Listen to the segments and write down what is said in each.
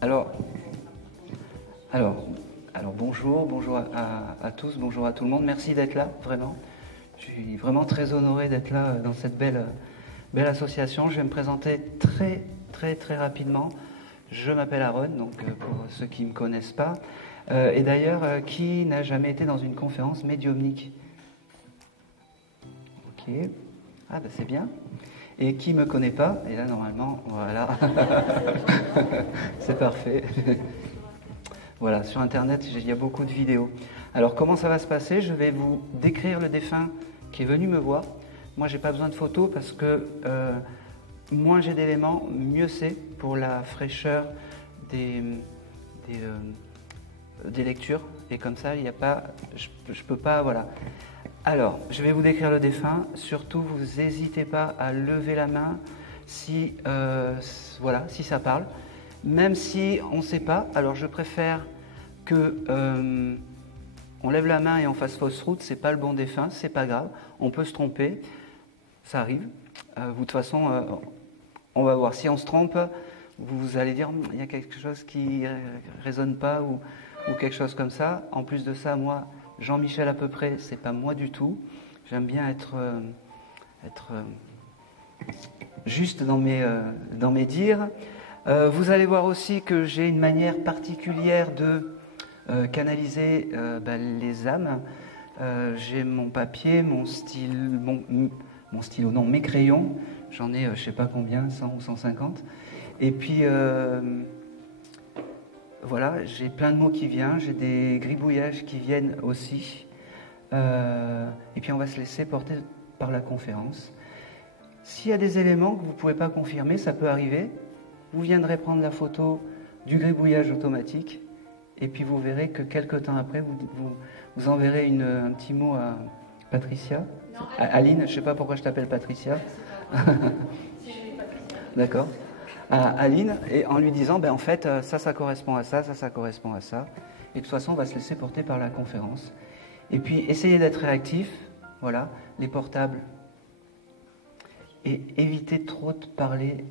Alors, alors, alors bonjour à tous, bonjour à tout le monde. Merci d'être là, vraiment. Je suis vraiment très honoré d'être là dans cette belle association. Je vais me présenter très rapidement. Je m'appelle Aaron, donc pour ceux qui ne me connaissent pas. Et d'ailleurs, qui n'a jamais été dans une conférence médiumnique? Ok. Ah ben c'est bien. Et qui ne me connaît pas? Et là, normalement, voilà. C'est parfait. Voilà, sur Internet, il y a beaucoup de vidéos. Alors, comment ça va se passer? Je vais vous décrire le défunt qui est venu me voir. Moi, j'ai pas besoin de photos parce que moins j'ai d'éléments, mieux c'est pour la fraîcheur des lectures. Et comme ça, il n'y a pas, je peux pas, voilà. Alors, je vais vous décrire le défunt. Surtout, vous n'hésitez pas à lever la main si, voilà, si ça parle. Même si on ne sait pas, alors je préfère que on lève la main et on fasse fausse route. C'est pas le bon défunt, c'est pas grave. On peut se tromper, ça arrive. Vous, de toute façon, on va voir. Si on se trompe, vous allez dire il y a quelque chose qui résonne pas ou quelque chose comme ça. En plus de ça, moi, Jean-Michel à peu près, c'est pas moi du tout. J'aime bien être juste dans mes dires. Vous allez voir aussi que j'ai une manière particulière de canaliser les âmes. J'ai mon papier, mon stylo, non, mes crayons. J'en ai, je sais pas combien, 100 ou 150. Et puis, voilà, j'ai plein de mots qui viennent, j'ai des gribouillages qui viennent aussi. Et puis, on va se laisser porter par la conférence. S'il y a des éléments que vous ne pouvez pas confirmer, ça peut arriver. Vous viendrez prendre la photo du gribouillage automatique et puis vous verrez que quelques temps après, vous enverrez un petit mot à Patricia. Non, Aline, je ne sais pas pourquoi je t'appelle Patricia. D'accord. À Aline, et en lui disant, en fait, ça correspond à ça, ça correspond à ça. Et de toute façon, on va se laisser porter par la conférence. Et puis, essayez d'être réactif. Voilà, les portables. Et évitez trop de parler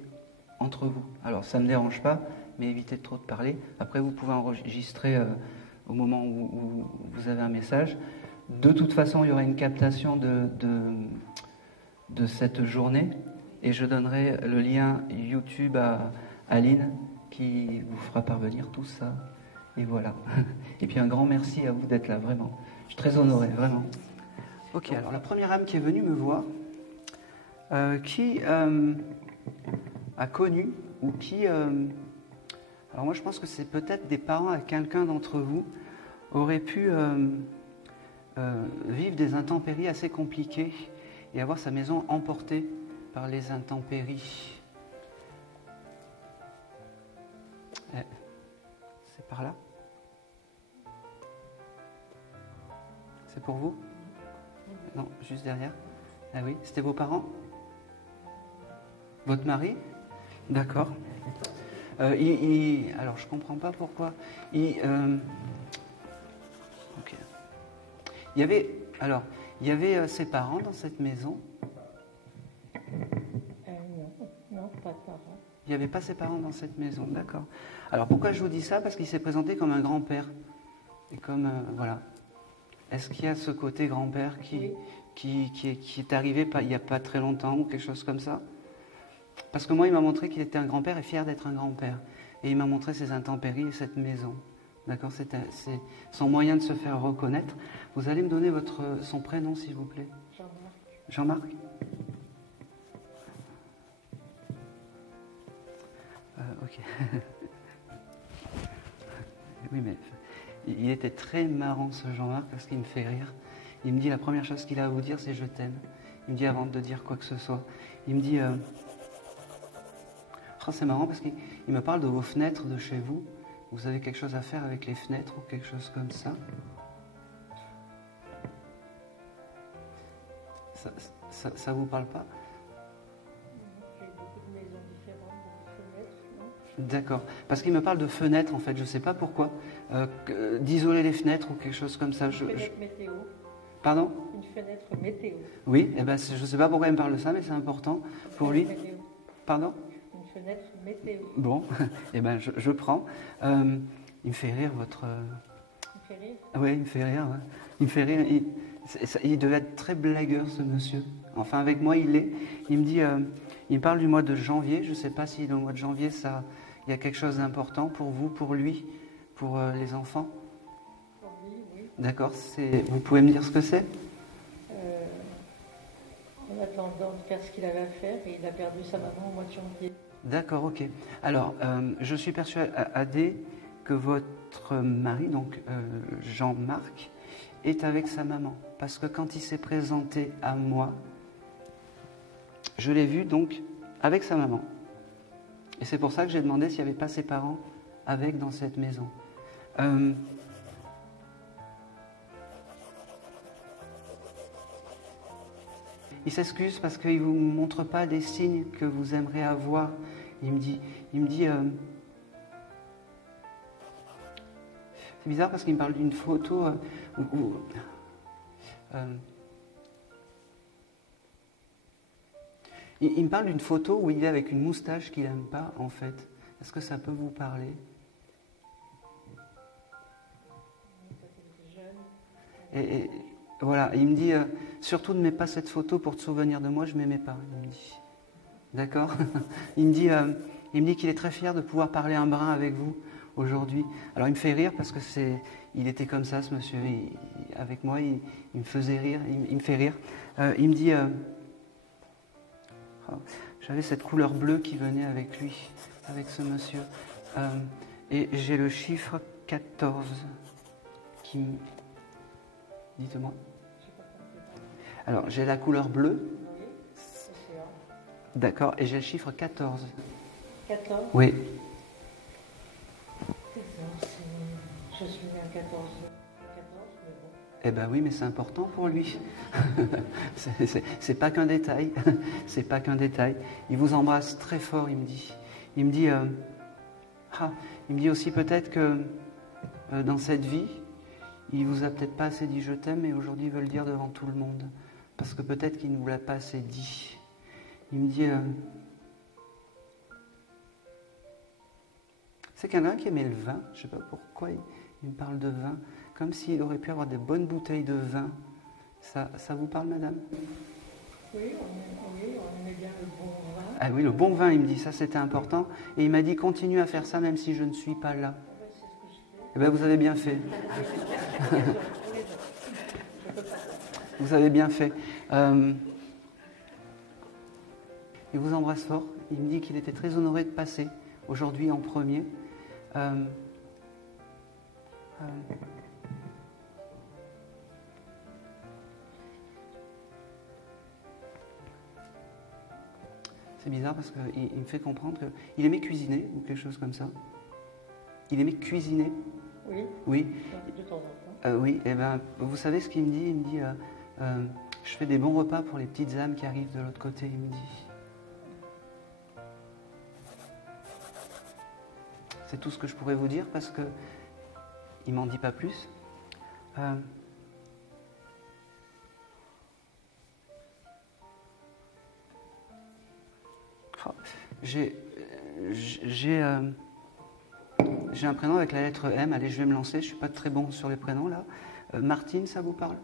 entre vous. Alors, ça ne me dérange pas, mais évitez trop de parler. Après, vous pouvez enregistrer au moment où vous avez un message. De toute façon, il y aura une captation de cette journée et je donnerai le lien YouTube à Aline qui vous fera parvenir tout ça. Et voilà. Et puis un grand merci à vous d'être là, vraiment. Je suis très honoré, vraiment. Ok, alors la première âme qui est venue me voir, qui a connu ou qui... alors moi je pense que c'est peut-être des parents à quelqu'un d'entre vous aurait pu vivre des intempéries assez compliquées et avoir sa maison emportée par les intempéries. C'est par là? C'est pour vous? Non, juste derrière. Ah oui, c'était vos parents? Votre mari? D'accord. Alors, je comprends pas pourquoi. Ok. Il y avait ses parents dans cette maison? Non, pas de parents. Il n'y avait pas ses parents dans cette maison, d'accord. Alors, pourquoi je vous dis ça? Parce qu'il s'est présenté comme un grand-père. Et comme, voilà. Est-ce qu'il y a ce côté grand-père qui est arrivé il n'y a pas très longtemps ou quelque chose comme ça? Parce que moi, il m'a montré qu'il était un grand-père et fier d'être un grand-père. Et il m'a montré ses intempéries et cette maison. D'accord, c'est son moyen de se faire reconnaître. Vous allez me donner son prénom, s'il vous plaît? Jean-Marc. Jean-Marc? Ok. Oui, mais il était très marrant, ce Jean-Marc, parce qu'il me fait rire. Il me dit, la première chose qu'il a à vous dire, c'est « je t'aime ». Il me dit avant de dire quoi que ce soit. Il me dit... Oh, c'est marrant parce qu'il me parle de vos fenêtres de chez vous. Vous avez quelque chose à faire avec les fenêtres ou quelque chose comme ça? Ça vous parle pas? J'ai beaucoup de maisons différentes, beaucoup de fenêtres, non? D'accord. Parce qu'il me parle de fenêtres, en fait. Je ne sais pas pourquoi. D'isoler les fenêtres ou quelque chose comme ça. Une fenêtre météo. Pardon? Une fenêtre météo. Oui, je ne sais pas pourquoi il me parle de ça, mais c'est important pour lui. Météo. Pardon? Une fenêtre météo. Bon, eh ben je prends. Il me fait rire votre... Il fait rire. Oui, il me fait rire. Ouais. Il me fait rire. Il devait être très blagueur, ce monsieur. Enfin, avec moi, il l'est. Il me dit... il me parle du mois de janvier. Je ne sais pas si le mois de janvier, il y a quelque chose d'important pour vous, pour lui, pour les enfants. Pour lui, oui. D'accord. Vous pouvez me dire ce que c'est? En attendant de faire ce qu'il avait à faire, et il a perdu sa maman au mois de janvier. D'accord, ok. Alors, je suis persuadé que votre mari, donc Jean-Marc, est avec sa maman. Parce que quand il s'est présenté à moi, je l'ai vu donc avec sa maman. Et c'est pour ça que j'ai demandé s'il n'y avait pas ses parents avec dans cette maison. Il s'excuse parce qu'il ne vous montre pas des signes que vous aimeriez avoir. Il me dit c'est bizarre parce qu'il me parle d'une photo il me parle d'une photo où il est avec une moustache qu'il n'aime pas, en fait. Est-ce que ça peut vous parler? Et voilà, il me dit, surtout ne mets pas cette photo pour te souvenir de moi, je ne m'aimais pas, il me dit. D'accord? Il me dit qu'il est très fier de pouvoir parler un brin avec vous aujourd'hui. Alors il me fait rire parce que il était comme ça, ce monsieur. Avec moi, il me faisait rire, il me fait rire. Il me dit... j'avais cette couleur bleue qui venait avec lui, avec ce monsieur. Et j'ai le chiffre 14 qui me... Dites-moi. Alors, j'ai la couleur bleue. D'accord, et j'ai le chiffre 14. 14? Oui. Je suis née à 14, mais bon. Eh bien oui, mais c'est important pour lui. c'est pas qu'un détail. C'est pas qu'un détail. Il vous embrasse très fort, il me dit. Il me dit aussi peut-être que dans cette vie, il vous a peut-être pas assez dit je t'aime, mais aujourd'hui il veut le dire devant tout le monde. Parce que peut-être qu'il ne vous l'a pas assez dit. Il me dit... c'est quelqu'un qui aimait le vin. Je ne sais pas pourquoi il me parle de vin. Comme s'il aurait pu avoir des bonnes bouteilles de vin. Ça vous parle, madame? Oui, on aimait bien le bon vin. Ah oui, le bon vin, il me dit, ça c'était important. Et il m'a dit, continue à faire ça même si je ne suis pas là. C'est ce que je fais. Eh bien, vous avez bien fait. Vous avez bien fait. Il vous embrasse fort. Il me dit qu'il était très honoré de passer aujourd'hui en premier. C'est bizarre parce qu'il me fait comprendre qu'il aimait cuisiner ou quelque chose comme ça. Il aimait cuisiner. Oui. Oui. De temps en temps. Oui. Et ben, vous savez ce qu'il me dit? Il me dit, je fais des bons repas pour les petites âmes qui arrivent de l'autre côté. Il me dit. C'est tout ce que je pourrais vous dire parce que il m'en dit pas plus. J'ai un prénom avec la lettre M. Allez, je vais me lancer. Je suis pas très bon sur les prénoms là. Martine, ça vous parle?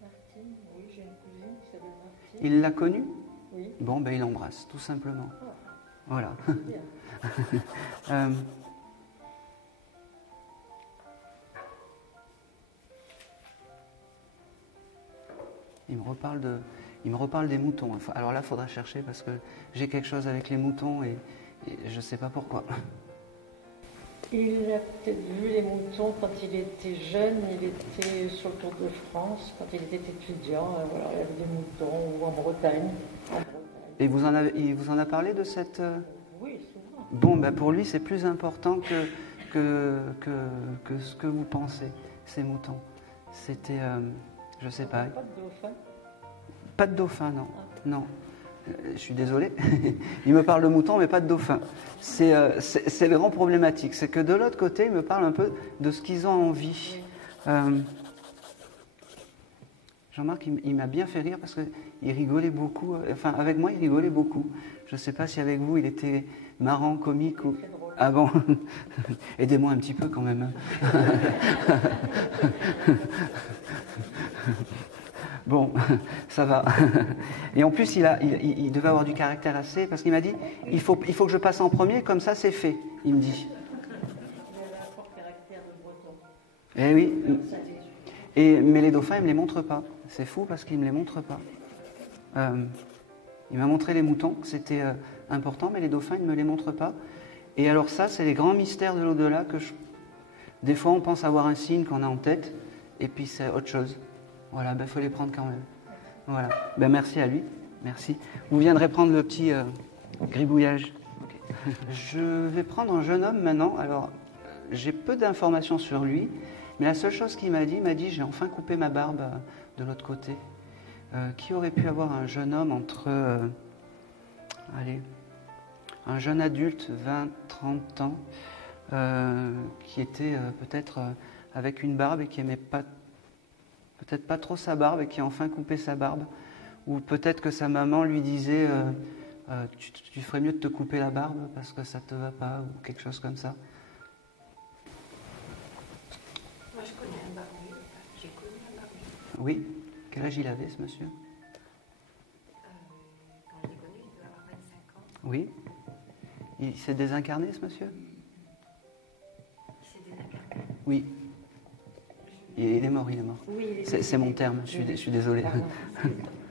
Martine, oui, j'ai une cousine qui s'appelle Martine. Il l'a connue? Oui. Bon, ben il l'embrasse, tout simplement. Voilà. Bien. Il me reparle des moutons. Alors là, il faudra chercher parce que j'ai quelque chose avec les moutons et je ne sais pas pourquoi. Il a peut-être vu les moutons quand il était jeune, il était sur le Tour de France, quand il était étudiant, voilà, il y avait des moutons, ou en Bretagne. Et il vous en a parlé de cette... Oui, souvent. Bon, ben pour lui, c'est plus important que ce que vous pensez, ces moutons. C'était, je sais pas. Pas de dauphin? Pas de dauphin, non. Non. Je suis désolé. Il me parle de moutons, mais pas de dauphin. C'est le grand problématique. C'est que de l'autre côté, il me parle un peu de ce qu'ils ont envie. Jean-Marc, il m'a bien fait rire parce qu'il rigolait beaucoup. Enfin, avec moi, il rigolait beaucoup. Je ne sais pas si avec vous, il était marrant, comique ou... Très drôle. Ah bon? Aidez-moi un petit peu quand même. Bon, ça va. Et en plus, il devait avoir du caractère assez, parce qu'il m'a dit, il faut que je passe en premier, comme ça c'est fait, il me dit. Il avait un fort caractère de breton. Eh oui. Ça, c'est sûr. Mais les dauphins, il ne me les montre pas. C'est fou parce qu'il ne me les montre pas. Il m'a montré les moutons, que c'était important, mais les dauphins, il ne me les montre pas. Et alors ça, c'est les grands mystères de l'au-delà que des fois, on pense avoir un signe qu'on a en tête, et puis c'est autre chose. Voilà, il faut les prendre quand même. Voilà. Ben, merci à lui. Merci. Vous viendrez prendre le petit gribouillage. Okay. Je vais prendre un jeune homme maintenant. Alors, j'ai peu d'informations sur lui, mais la seule chose qu'il m'a dit, j'ai enfin coupé ma barbe de l'autre côté. Qui aurait pu avoir un jeune homme entre... un jeune adulte, 20-30 ans, qui était peut-être avec une barbe et qui aimait peut-être pas trop sa barbe et qui a enfin coupé sa barbe. Ou peut-être que sa maman lui disait tu ferais mieux de te couper la barbe parce que ça te va pas, ou quelque chose comme ça. Moi, je connais un barbu. J'ai connu un barbu. Oui. Quel âge il avait, ce monsieur? Quand je l'ai connu, il devait avoir 25 ans. Oui. Il s'est désincarné, ce monsieur? Il s'est désincarné. Oui. Il est mort. Oui, C'est mon terme, je suis désolé. Pardon.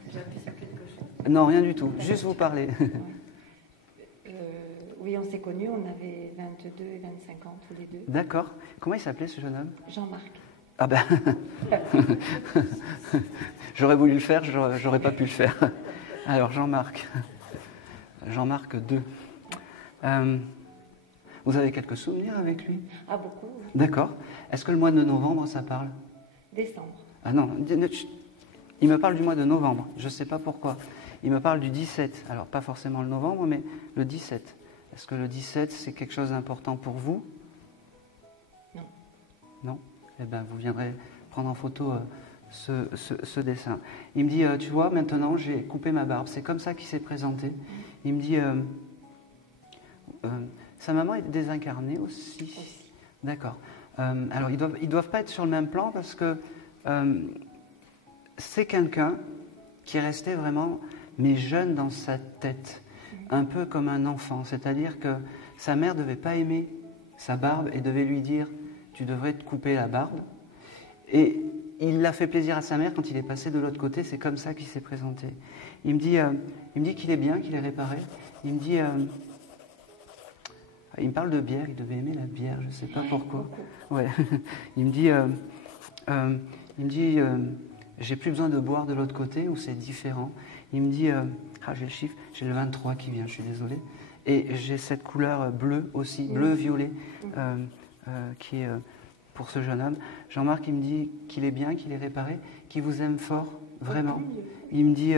J'ai appuyé sur quelque chose. Non, rien du tout, juste vous parler. Oui, on s'est connus, on avait 22 et 25 ans tous les deux. D'accord. Comment il s'appelait, ce jeune homme? Jean-Marc. Ah ben, j'aurais voulu le faire, j'aurais pas pu le faire. Alors, Jean-Marc 2. Vous avez quelques souvenirs avec lui? Ah, beaucoup, oui. D'accord. Est-ce que le mois de novembre, ça parle? Décembre. Ah non, il me parle du mois de novembre, je ne sais pas pourquoi. Il me parle du 17, alors pas forcément le novembre, mais le 17. Est-ce que le 17, c'est quelque chose d'important pour vous? Non. Non? Eh bien, vous viendrez prendre en photo ce dessin. Il me dit, tu vois, maintenant j'ai coupé ma barbe, c'est comme ça qu'il s'est présenté. Il me dit, sa maman est désincarnée aussi. D'accord. Alors, ils doivent pas être sur le même plan parce que c'est quelqu'un qui restait vraiment, mais jeune dans sa tête, un peu comme un enfant. C'est-à-dire que sa mère ne devait pas aimer sa barbe et devait lui dire « tu devrais te couper la barbe ». Et il a fait plaisir à sa mère quand il est passé de l'autre côté, c'est comme ça qu'il s'est présenté. Il me dit qu'il est bien, qu'il est réparé. Il me dit... il me parle de bière, il devait aimer la bière, je ne sais pas pourquoi. Ouais. Il me dit, j'ai plus besoin de boire de l'autre côté où c'est différent. Il me dit, j'ai le chiffre, j'ai le 23 qui vient, je suis désolé. Et j'ai cette couleur bleue aussi, bleu-violet, qui est pour ce jeune homme. Jean-Marc, il me dit qu'il est bien, qu'il est réparé, qu'il vous aime fort, vraiment. Il me dit,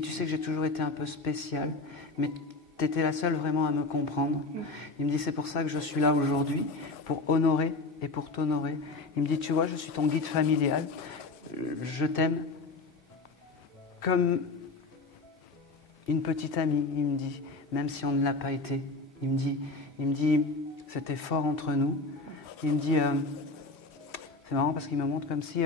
tu sais que j'ai toujours été un peu spécial, mais tu étais la seule vraiment à me comprendre. Il me dit, c'est pour ça que je suis là aujourd'hui, pour honorer et pour t'honorer. Il me dit, tu vois, je suis ton guide familial, je t'aime comme une petite amie, il me dit, même si on ne l'a pas été. Il me dit, c'était fort entre nous. Il me dit, c'est marrant parce qu'il me montre comme si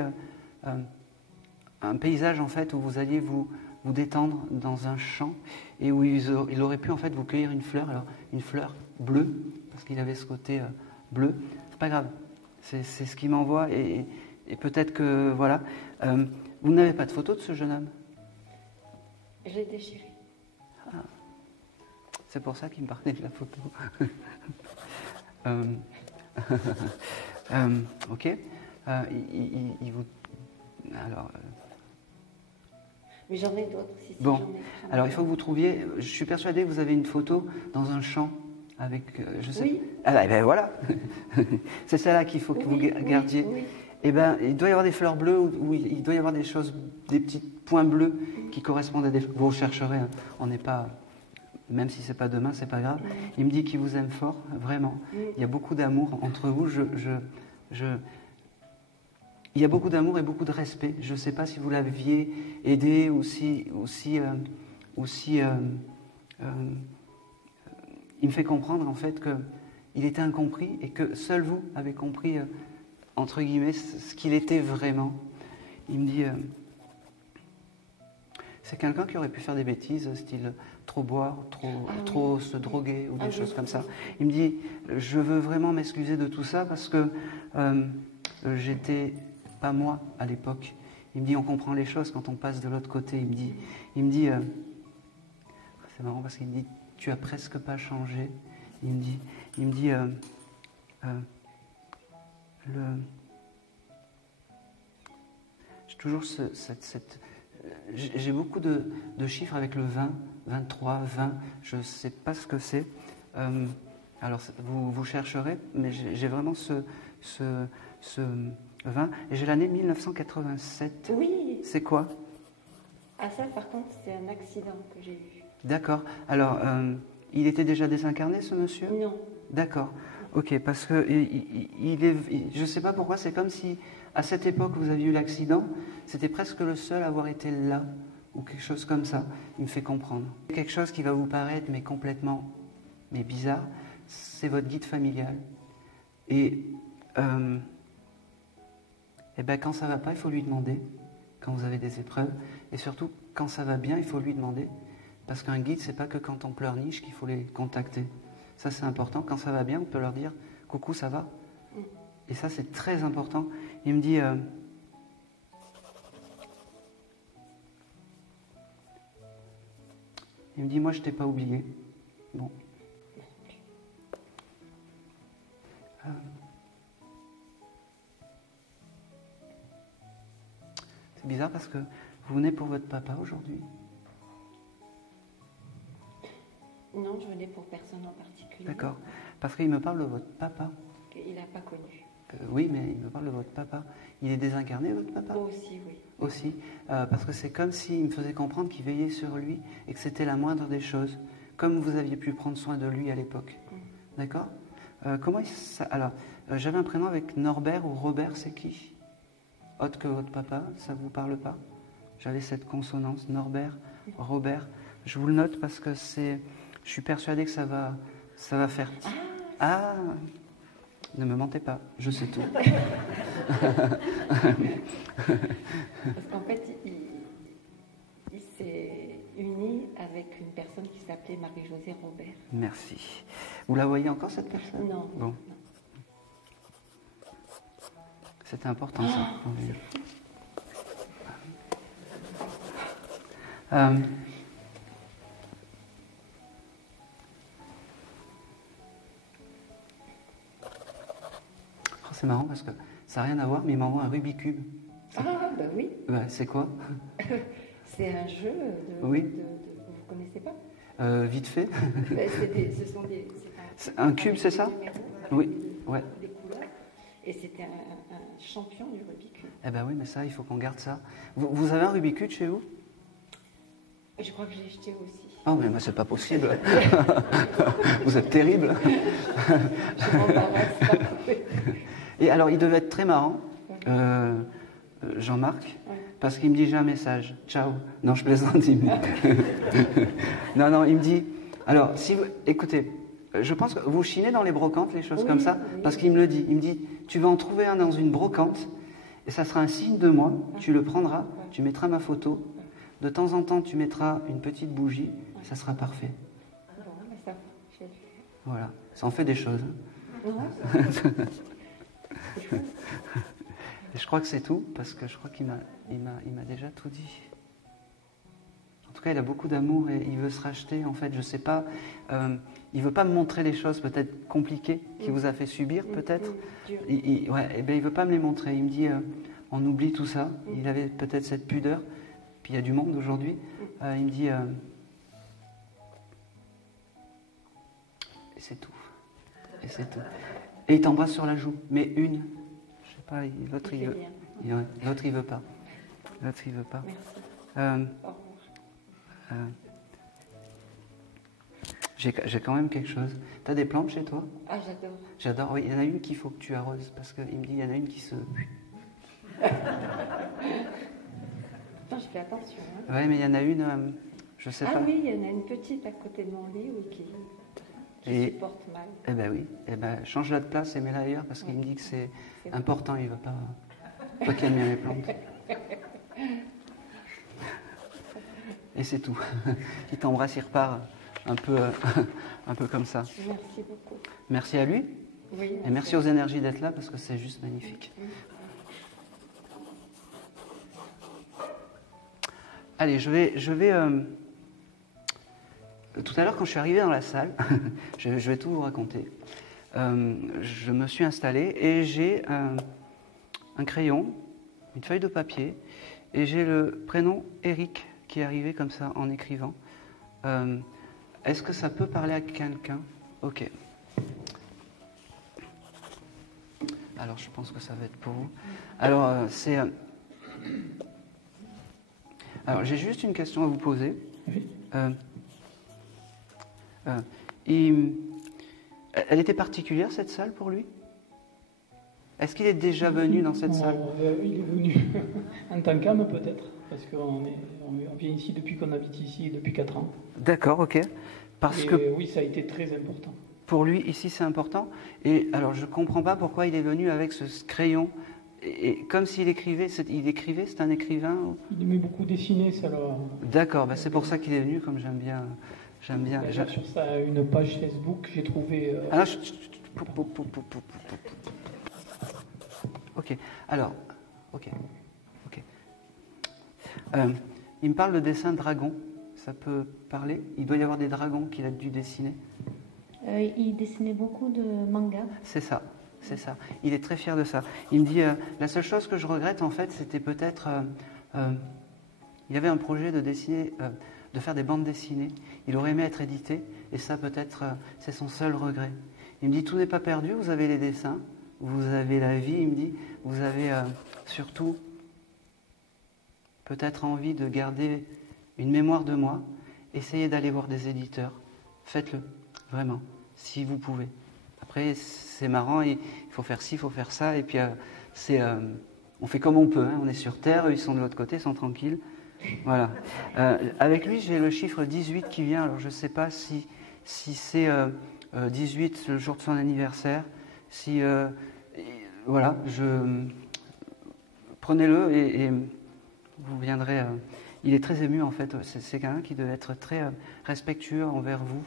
un paysage en fait où vous alliez vous détendre dans un champ et où il aurait pu en fait vous cueillir une fleur, alors une fleur bleue parce qu'il avait ce côté bleu. C'est pas grave, c'est ce qu'il m'envoie et peut-être que voilà. Vous n'avez pas de photo de ce jeune homme? Je l'ai déchiré. Ah. C'est pour ça qu'il me parlait de la photo. Ok. Il vous... Alors... Mais j'en ai d'autres aussi. Bon, alors il faut que vous trouviez... Je suis persuadé que vous avez une photo dans un champ avec... je sais... Oui. Ah ben voilà. C'est celle-là qu'il faut que vous gardiez. Oui. Eh bien, il doit y avoir des fleurs bleues ou il doit y avoir des choses, des petits points bleus qui correspondent à des... Vous rechercherez, hein. On n'est pas... Même si c'est pas demain, c'est pas grave. Il me dit qu'il vous aime fort, vraiment. Il y a beaucoup d'amour entre vous. il y a beaucoup d'amour et beaucoup de respect. Je ne sais pas si vous l'aviez aidé ou si il me fait comprendre en fait qu'il était incompris et que seul vous avez compris, entre guillemets, ce qu'il était vraiment. Il me dit, c'est quelqu'un qui aurait pu faire des bêtises, style trop boire, trop se droguer ou des choses comme ça. Il me dit, je veux vraiment m'excuser de tout ça parce que j'étais pas moi à l'époque. Il me dit, on comprend les choses quand on passe de l'autre côté. Il me dit, c'est marrant parce qu'il me dit, tu as presque pas changé. Il me dit, j'ai toujours j'ai beaucoup de chiffres avec le 20, 23, 20, je ne sais pas ce que c'est. Alors vous chercherez, mais j'ai vraiment ce 20. Et j'ai l'année 1987. Oui. C'est quoi? Ah ça par contre c'est un accident que j'ai eu. D'accord. Alors, il était déjà désincarné ce monsieur? Non. D'accord. Ok, parce que je ne sais pas pourquoi, c'est comme si à cette époque vous aviez eu l'accident, c'était presque le seul à avoir été là, ou quelque chose comme ça. Il me fait comprendre. Quelque chose qui va vous paraître mais complètement bizarre, c'est votre guide familial. Et ben, quand ça ne va pas, il faut lui demander, quand vous avez des épreuves, et surtout quand ça va bien, il faut lui demander, parce qu'un guide, c'est pas que quand on pleurniche qu'il faut les contacter. Ça, c'est important. Quand ça va bien, on peut leur dire « Coucou, ça va ?» Et ça, c'est très important. Il me dit... moi, je t'ai pas oublié. Bon. C'est bizarre parce que vous venez pour votre papa aujourd'hui. Non, je venais pour personne en particulier. D'accord. Parce qu'il me parle de votre papa. Il n'a pas connu. Oui, mais il me parle de votre papa. Il est désincarné, votre papa? Aussi, oui. Aussi. Parce que c'est comme s'il me faisait comprendre qu'il veillait sur lui et que c'était la moindre des choses. Comme vous aviez pu prendre soin de lui à l'époque. D'accord? Comment il... Alors, j'avais un prénom avec Norbert ou Robert, c'est qui? Autre que votre papa, ça ne vous parle pas? J'avais cette consonance, Norbert, Robert. Je vous le note parce que c'est... Je suis persuadé que ça va faire... Ah, ne me mentez pas, je sais tout. Parce qu'en fait, il s'est uni avec une personne qui s'appelait Marie-Josée Robert. Merci. Vous la voyez encore, cette personne? Non. Bon. C'était important, ça. C'est marrant parce que ça n'a rien à voir, mais il m'envoie un Rubik's Cube. Ah, bah oui. Ouais, c'est quoi? C'est un jeu Oui. Vous connaissez pas? Vite fait. C'est un cube, c'est ça? Oui. Ouais. Des couleurs. Et c'était un champion du Rubik's Cube. Eh ben oui, mais ça, il faut qu'on garde ça. Vous avez un Rubik's Cube chez vous? Je crois que j'ai jeté aussi. Oh, mais c'est pas possible. Vous êtes terrible. Je m'embarrasse pas. Et alors, il devait être très marrant, Jean-Marc, parce qu'il me dit, j'ai un message, ciao. Non, je plaisante, il me dit. non, il me dit, alors, si vous, écoutez, je pense que vous chinez dans les brocantes, les choses comme ça, parce qu'il me le dit. Il me dit, tu vas en trouver un dans une brocante, et ça sera un signe de moi, tu le prendras, tu mettras ma photo, de temps en temps, tu mettras une petite bougie, ça sera parfait. Bon, mais ça, voilà, ça en fait des choses. Et je crois que c'est tout, parce que je crois qu'il m'a déjà tout dit. En tout cas, il a beaucoup d'amour et il veut se racheter. En fait, je sais pas, il ne veut pas me montrer les choses peut-être compliquées qu'il vous a fait subir, peut-être. Il ne veut pas me les montrer. Il me dit, on oublie tout ça. Il avait peut-être cette pudeur. Puis il y a du monde aujourd'hui. Il me dit, et c'est tout. Et c'est tout. Et il t'embrasse sur la joue, mais une. Je sais pas, l'autre il veut. L'autre il veut pas. L'autre il veut pas. Merci. J'ai quand même quelque chose. T'as des plantes chez toi? Ah, j'adore. J'adore. Oui, il y en a une qu'il faut que tu arroses parce qu'il me dit il y en a une qui se. Attends, je fais attention. Hein. Oui, mais il y en a une, je sais pas. Ah oui, il y en a une petite à côté de mon lit oui, qui supporte mal. Eh ben oui, change-la de place et mets-la ailleurs parce qu'il me dit que c'est important, il ne veut pas qu'il aime bien les plantes. Et c'est tout. Il t'embrasse, il repart un peu comme ça. Merci beaucoup. Merci à lui. Oui, et merci aux énergies d'être là parce que c'est juste magnifique. Allez, je vais tout à l'heure, quand je suis arrivé dans la salle, je vais tout vous raconter. Je me suis installé et j'ai un crayon, une feuille de papier, et j'ai le prénom Eric qui est arrivé comme ça en écrivant. Est-ce que ça peut parler à quelqu'un? Ok. Alors, je pense que ça va être pour vous. Alors, alors, j'ai juste une question à vous poser. Oui. Elle était particulière, cette salle, pour lui? Est-ce qu'il est déjà venu dans cette salle? Il est venu en tant qu'âme, peut-être, parce qu'on vient ici depuis qu'on habite ici, depuis 4 ans. D'accord, ok. Oui, ça a été très important. Pour lui, ici, c'est important. Et alors, je ne comprends pas pourquoi il est venu avec ce crayon. Et comme s'il écrivait, c'est un écrivain ou... Il aimait beaucoup dessiner, ça alors... D'accord, c'est pour ça qu'il est venu, comme j'aime bien. D'ailleurs, sur une page Facebook, j'ai trouvé... Alors, ok, alors, ok. Il me parle de dessin de dragon, ça peut parler? Il doit y avoir des dragons qu'il a dû dessiner. Il dessinait beaucoup de mangas. C'est ça. Il est très fier de ça. Il me dit, la seule chose que je regrette, en fait, c'était peut-être... il avait un projet de dessiner, de faire des bandes dessinées. Il aurait aimé être édité, et ça, peut-être, c'est son seul regret. Il me dit, tout n'est pas perdu, vous avez les dessins, vous avez la vie, il me dit, vous avez surtout peut-être envie de garder une mémoire de moi. Essayez d'aller voir des éditeurs. Faites-le, vraiment, si vous pouvez. Après, c'est marrant, il faut faire ci, il faut faire ça, et puis on fait comme on peut, hein. On est sur Terre, eux ils sont de l'autre côté, ils sont tranquilles. Voilà. Avec lui, j'ai le chiffre 18 qui vient, alors je ne sais pas si c'est 18 le jour de son anniversaire, voilà, prenez-le et vous viendrez... il est très ému en fait, c'est quelqu'un qui doit être très respectueux envers vous,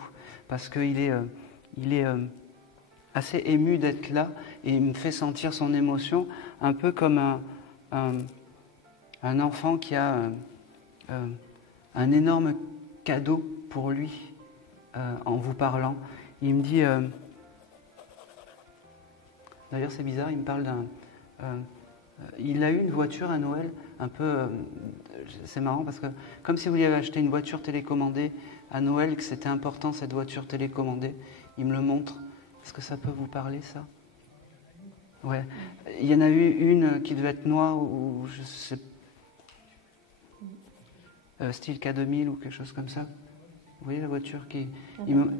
parce qu'il est assez ému d'être là et il me fait sentir son émotion un peu comme un enfant qui a un énorme cadeau pour lui en vous parlant. Il me dit, d'ailleurs c'est bizarre, il me parle il a eu une voiture à Noël, un peu, c'est marrant parce que comme si vous lui avez acheté une voiture télécommandée à Noël, que c'était important cette voiture télécommandée, il me le montre. Est-ce que ça peut vous parler, ça? Ouais. Il y en a eu une qui devait être noire ou je sais, style K2000 ou quelque chose comme ça. Vous voyez la voiture qui... Il me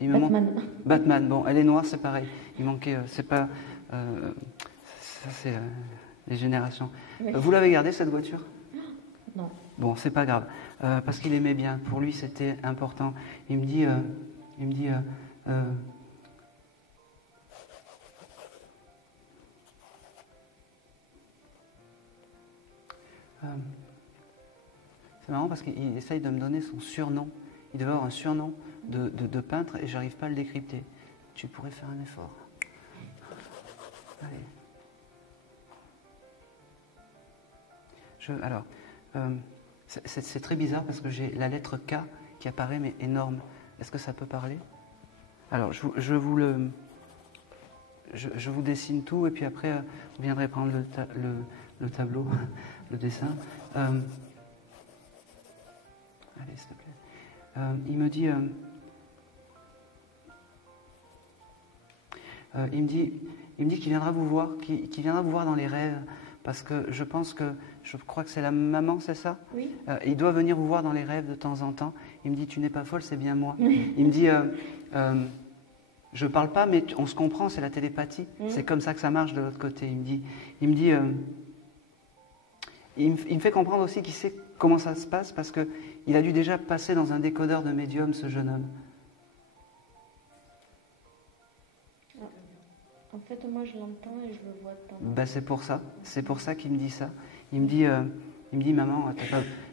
Batman. Batman. Bon, elle est noire, c'est pareil. Il manquait... c'est pas... ça, c'est les générations. Oui. Vous l'avez gardée, cette voiture? Non. Bon, c'est pas grave. Parce qu'il aimait bien. Pour lui, c'était important. Il me dit... c'est marrant parce qu'il essaye de me donner son surnom. Il devait avoir un surnom de peintre et j'arrive pas à le décrypter. Tu pourrais faire un effort. Allez. Alors, c'est très bizarre parce que j'ai la lettre K qui apparaît mais énorme. Est-ce que ça peut parler? Alors, je vous dessine tout et puis après, vous viendrez prendre le tableau, le dessin. Allez, s'il te plaît. Il me dit... il me dit qu'il viendra vous voir, qu'il viendra vous voir dans les rêves, parce que je crois que c'est la maman, c'est ça? Oui. Il doit venir vous voir dans les rêves de temps en temps. Il me dit, tu n'es pas folle, c'est bien moi. Il me dit, je parle pas, mais on se comprend, c'est la télépathie. C'est comme ça que ça marche de l'autre côté. Il me dit, il me fait comprendre aussi qu'il sait comment ça se passe parce qu'il a dû déjà passer dans un décodeur de médium, ce jeune homme. En fait, moi, je l'entends et je le vois de temps en temps. Ben, c'est pour ça qu'il me dit ça. Il me dit, maman,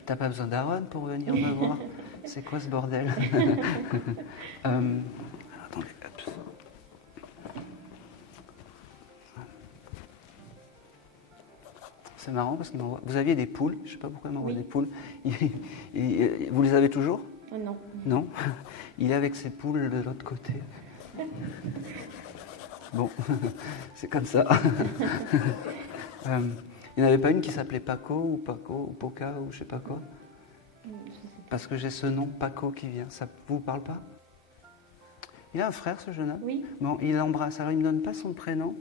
t'as pas besoin d'Aaron pour venir me voir. C'est quoi ce bordel? Attendez, hop. C'est marrant parce qu'il m'envoie. Vous aviez des poules, je sais pas pourquoi il m'envoie Oui. des poules. Vous les avez toujours? Oh non. Non. Il est avec ses poules de l'autre côté. Bon, c'est comme ça. Il n'y en avait pas une qui s'appelait Paco ou Poca ou je sais pas quoi? Parce que j'ai ce nom Paco qui vient. Ça vous parle pas? Il a un frère, ce jeune homme? Oui. Bon, il l'embrasse. Alors il me donne pas son prénom.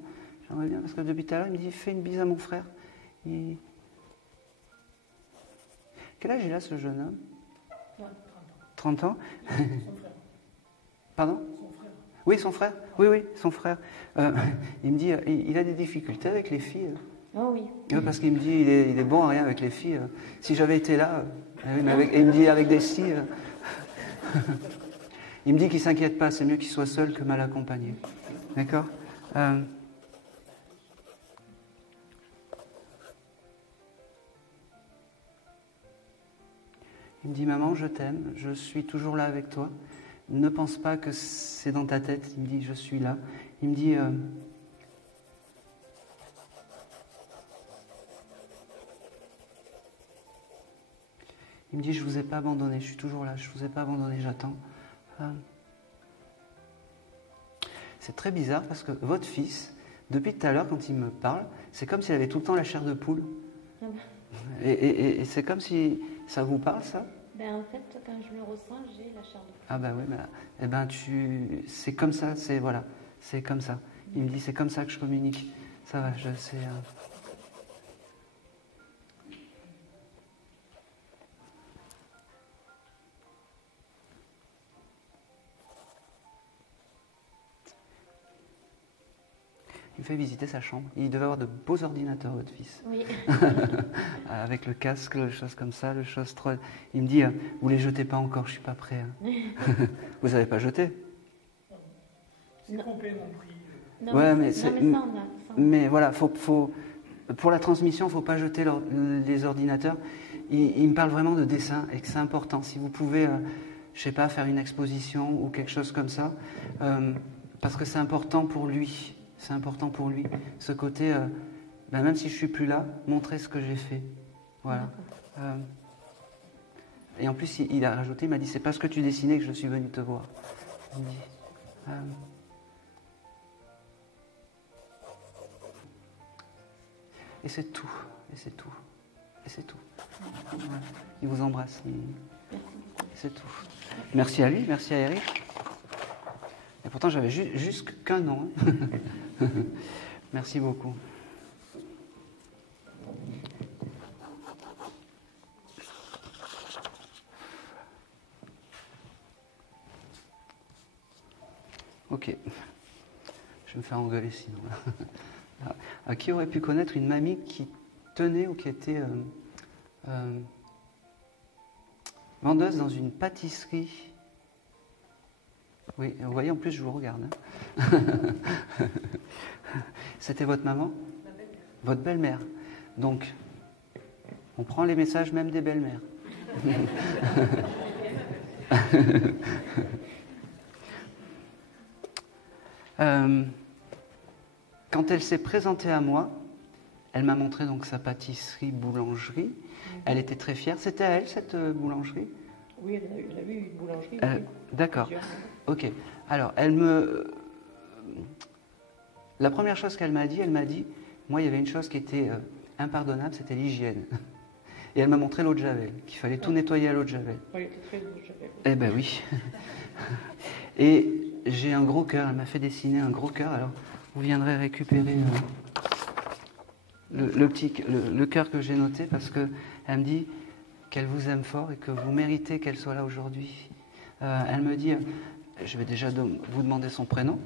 J'aimerais bien parce que depuis tout à l'heure il me dit fais une bise à mon frère. Quel âge il a, ce jeune homme? 30 ans. Pardon? Oui, son frère. Oui, son frère. Il me dit, il a des difficultés avec les filles. Oh oui. Parce qu'il me dit, il est bon à rien avec les filles. Si j'avais été là, et il me dit, avec des filles. Il me dit qu'il ne s'inquiète pas, c'est mieux qu'il soit seul que mal accompagné. D'accord? Il me dit, maman, je t'aime, je suis toujours là avec toi. Ne pense pas que c'est dans ta tête. Il me dit, je suis là. Il me dit, je vous ai pas abandonné, je suis toujours là, je vous ai pas abandonné, j'attends. C'est très bizarre parce que votre fils, depuis tout à l'heure, quand il me parle, c'est comme s'il avait tout le temps la chair de poule. Ah ben. Et c'est comme si ça vous parle, ça? Ben, en fait, quand je le ressens, j'ai la chair de poule. Ah ben oui, mais eh ben c'est comme ça, c'est comme ça. Il me dit c'est comme ça que je communique. Ça va, je sais. Il me fait visiter sa chambre. Il devait avoir de beaux ordinateurs, votre fils. Oui. Avec le casque, les choses comme ça, les choses trop... Il me dit, vous les jetez pas encore, je suis pas prêt. Vous n'avez pas jeté? C'est complètement pris. Non, Ouais, mais mais ça, on a. Mais voilà, pour la transmission, il ne faut pas jeter les ordinateurs. Il me parle vraiment de dessin et que c'est important. Si vous pouvez, je sais pas, faire une exposition ou quelque chose comme ça, parce que c'est important pour lui. C'est important pour lui. Ce côté, même si je suis plus là, montrer ce que j'ai fait. Voilà. Et en plus, il a rajouté, il m'a dit, c'est parce que tu dessinais que je suis venu te voir. Il me dit, et c'est tout. Et c'est tout. Et c'est tout. Voilà. Il vous embrasse. C'est tout. Merci à lui, merci à Eric. Et pourtant, j'avais juste qu'un nom. Merci beaucoup. Ok. Je vais me faire engueuler sinon. À qui aurait pu connaître une mamie qui tenait ou qui était vendeuse dans une pâtisserie? Oui, vous voyez, en plus, je vous regarde. C'était votre maman? Votre belle-mère. Donc, on prend les messages même des belles-mères. Quand elle s'est présentée à moi, elle m'a montré donc sa pâtisserie-boulangerie. Elle était très fière. C'était à elle, cette boulangerie? Oui, elle a eu une boulangerie. Oui. D'accord. Plusieurs. Ok. Alors, la première chose qu'elle m'a dit, moi, il y avait une chose qui était impardonnable, c'était l'hygiène. Et elle m'a montré l'eau de Javel, qu'il fallait tout nettoyer à l'eau de Javel. Oui, elle était très douce, j'avais. Eh ben oui. Et j'ai un gros cœur, elle m'a fait dessiner un gros cœur, alors vous viendrez récupérer le cœur que j'ai noté, parce qu'elle me dit qu'elle vous aime fort et que vous méritez qu'elle soit là aujourd'hui. Elle me dit, je vais déjà vous demander son prénom.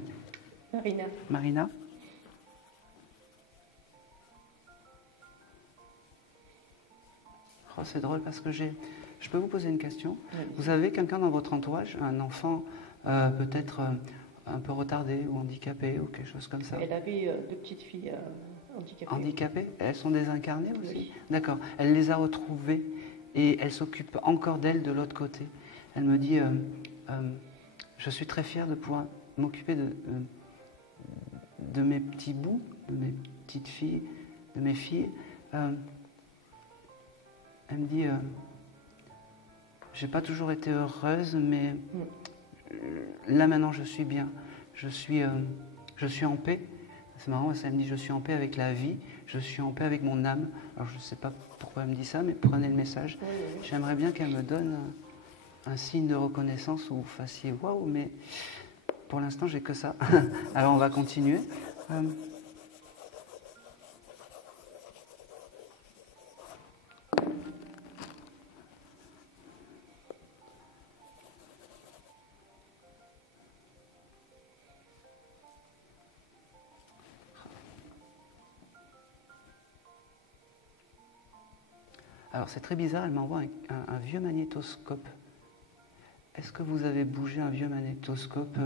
Marina. Marina. Oh, c'est drôle parce que je peux vous poser une question? Oui. Vous avez quelqu'un dans votre entourage, un enfant peut-être un peu retardé ou handicapé ou quelque chose comme ça? Elle avait 2 petites filles handicapées. Handicapées? Elles sont désincarnées aussi? Oui. D'accord. Elle les a retrouvées et elle s'occupe encore d'elles de l'autre côté. Elle me dit, je suis très fière de pouvoir m'occuper de mes petits bouts, de mes petites filles, de mes filles. Elle me dit, j'ai pas toujours été heureuse, mais là maintenant je suis bien. Je suis en paix. C'est marrant, ça me dit, je suis en paix avec la vie, je suis en paix avec mon âme. Alors je ne sais pas pourquoi elle me dit ça, mais prenez le message. Oui, oui. J'aimerais bien qu'elle me donne un signe de reconnaissance où vous fassiez waouh, mais pour l'instant j'ai que ça. Alors on va continuer. Alors c'est très bizarre, elle m'envoie un vieux magnétoscope. Est-ce que vous avez bougé un vieux magnétoscope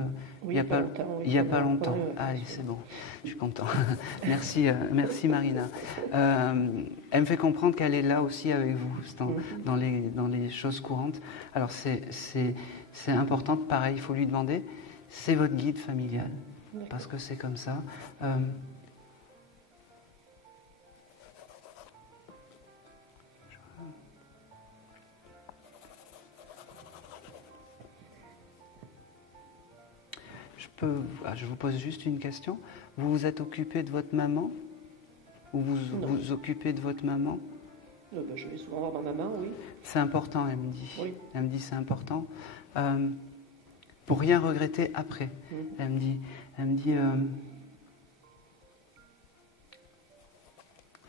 Oui, il n'y a pas longtemps. Oui, il y a pas longtemps? Oui, oui. Allez, c'est bon, je suis content. Merci, merci Marina. Elle me fait comprendre qu'elle est là aussi avec vous, dans les choses courantes. Alors c'est important, pareil, il faut lui demander, c'est votre guide familial, parce que c'est comme ça. Je vous pose juste une question. Vous vous êtes occupé de votre maman? Ou vous vous occupez de votre maman? Je vais souvent voir ma maman, oui. C'est important, elle me dit. Oui. Elle me dit c'est important. Pour rien regretter après. Elle me dit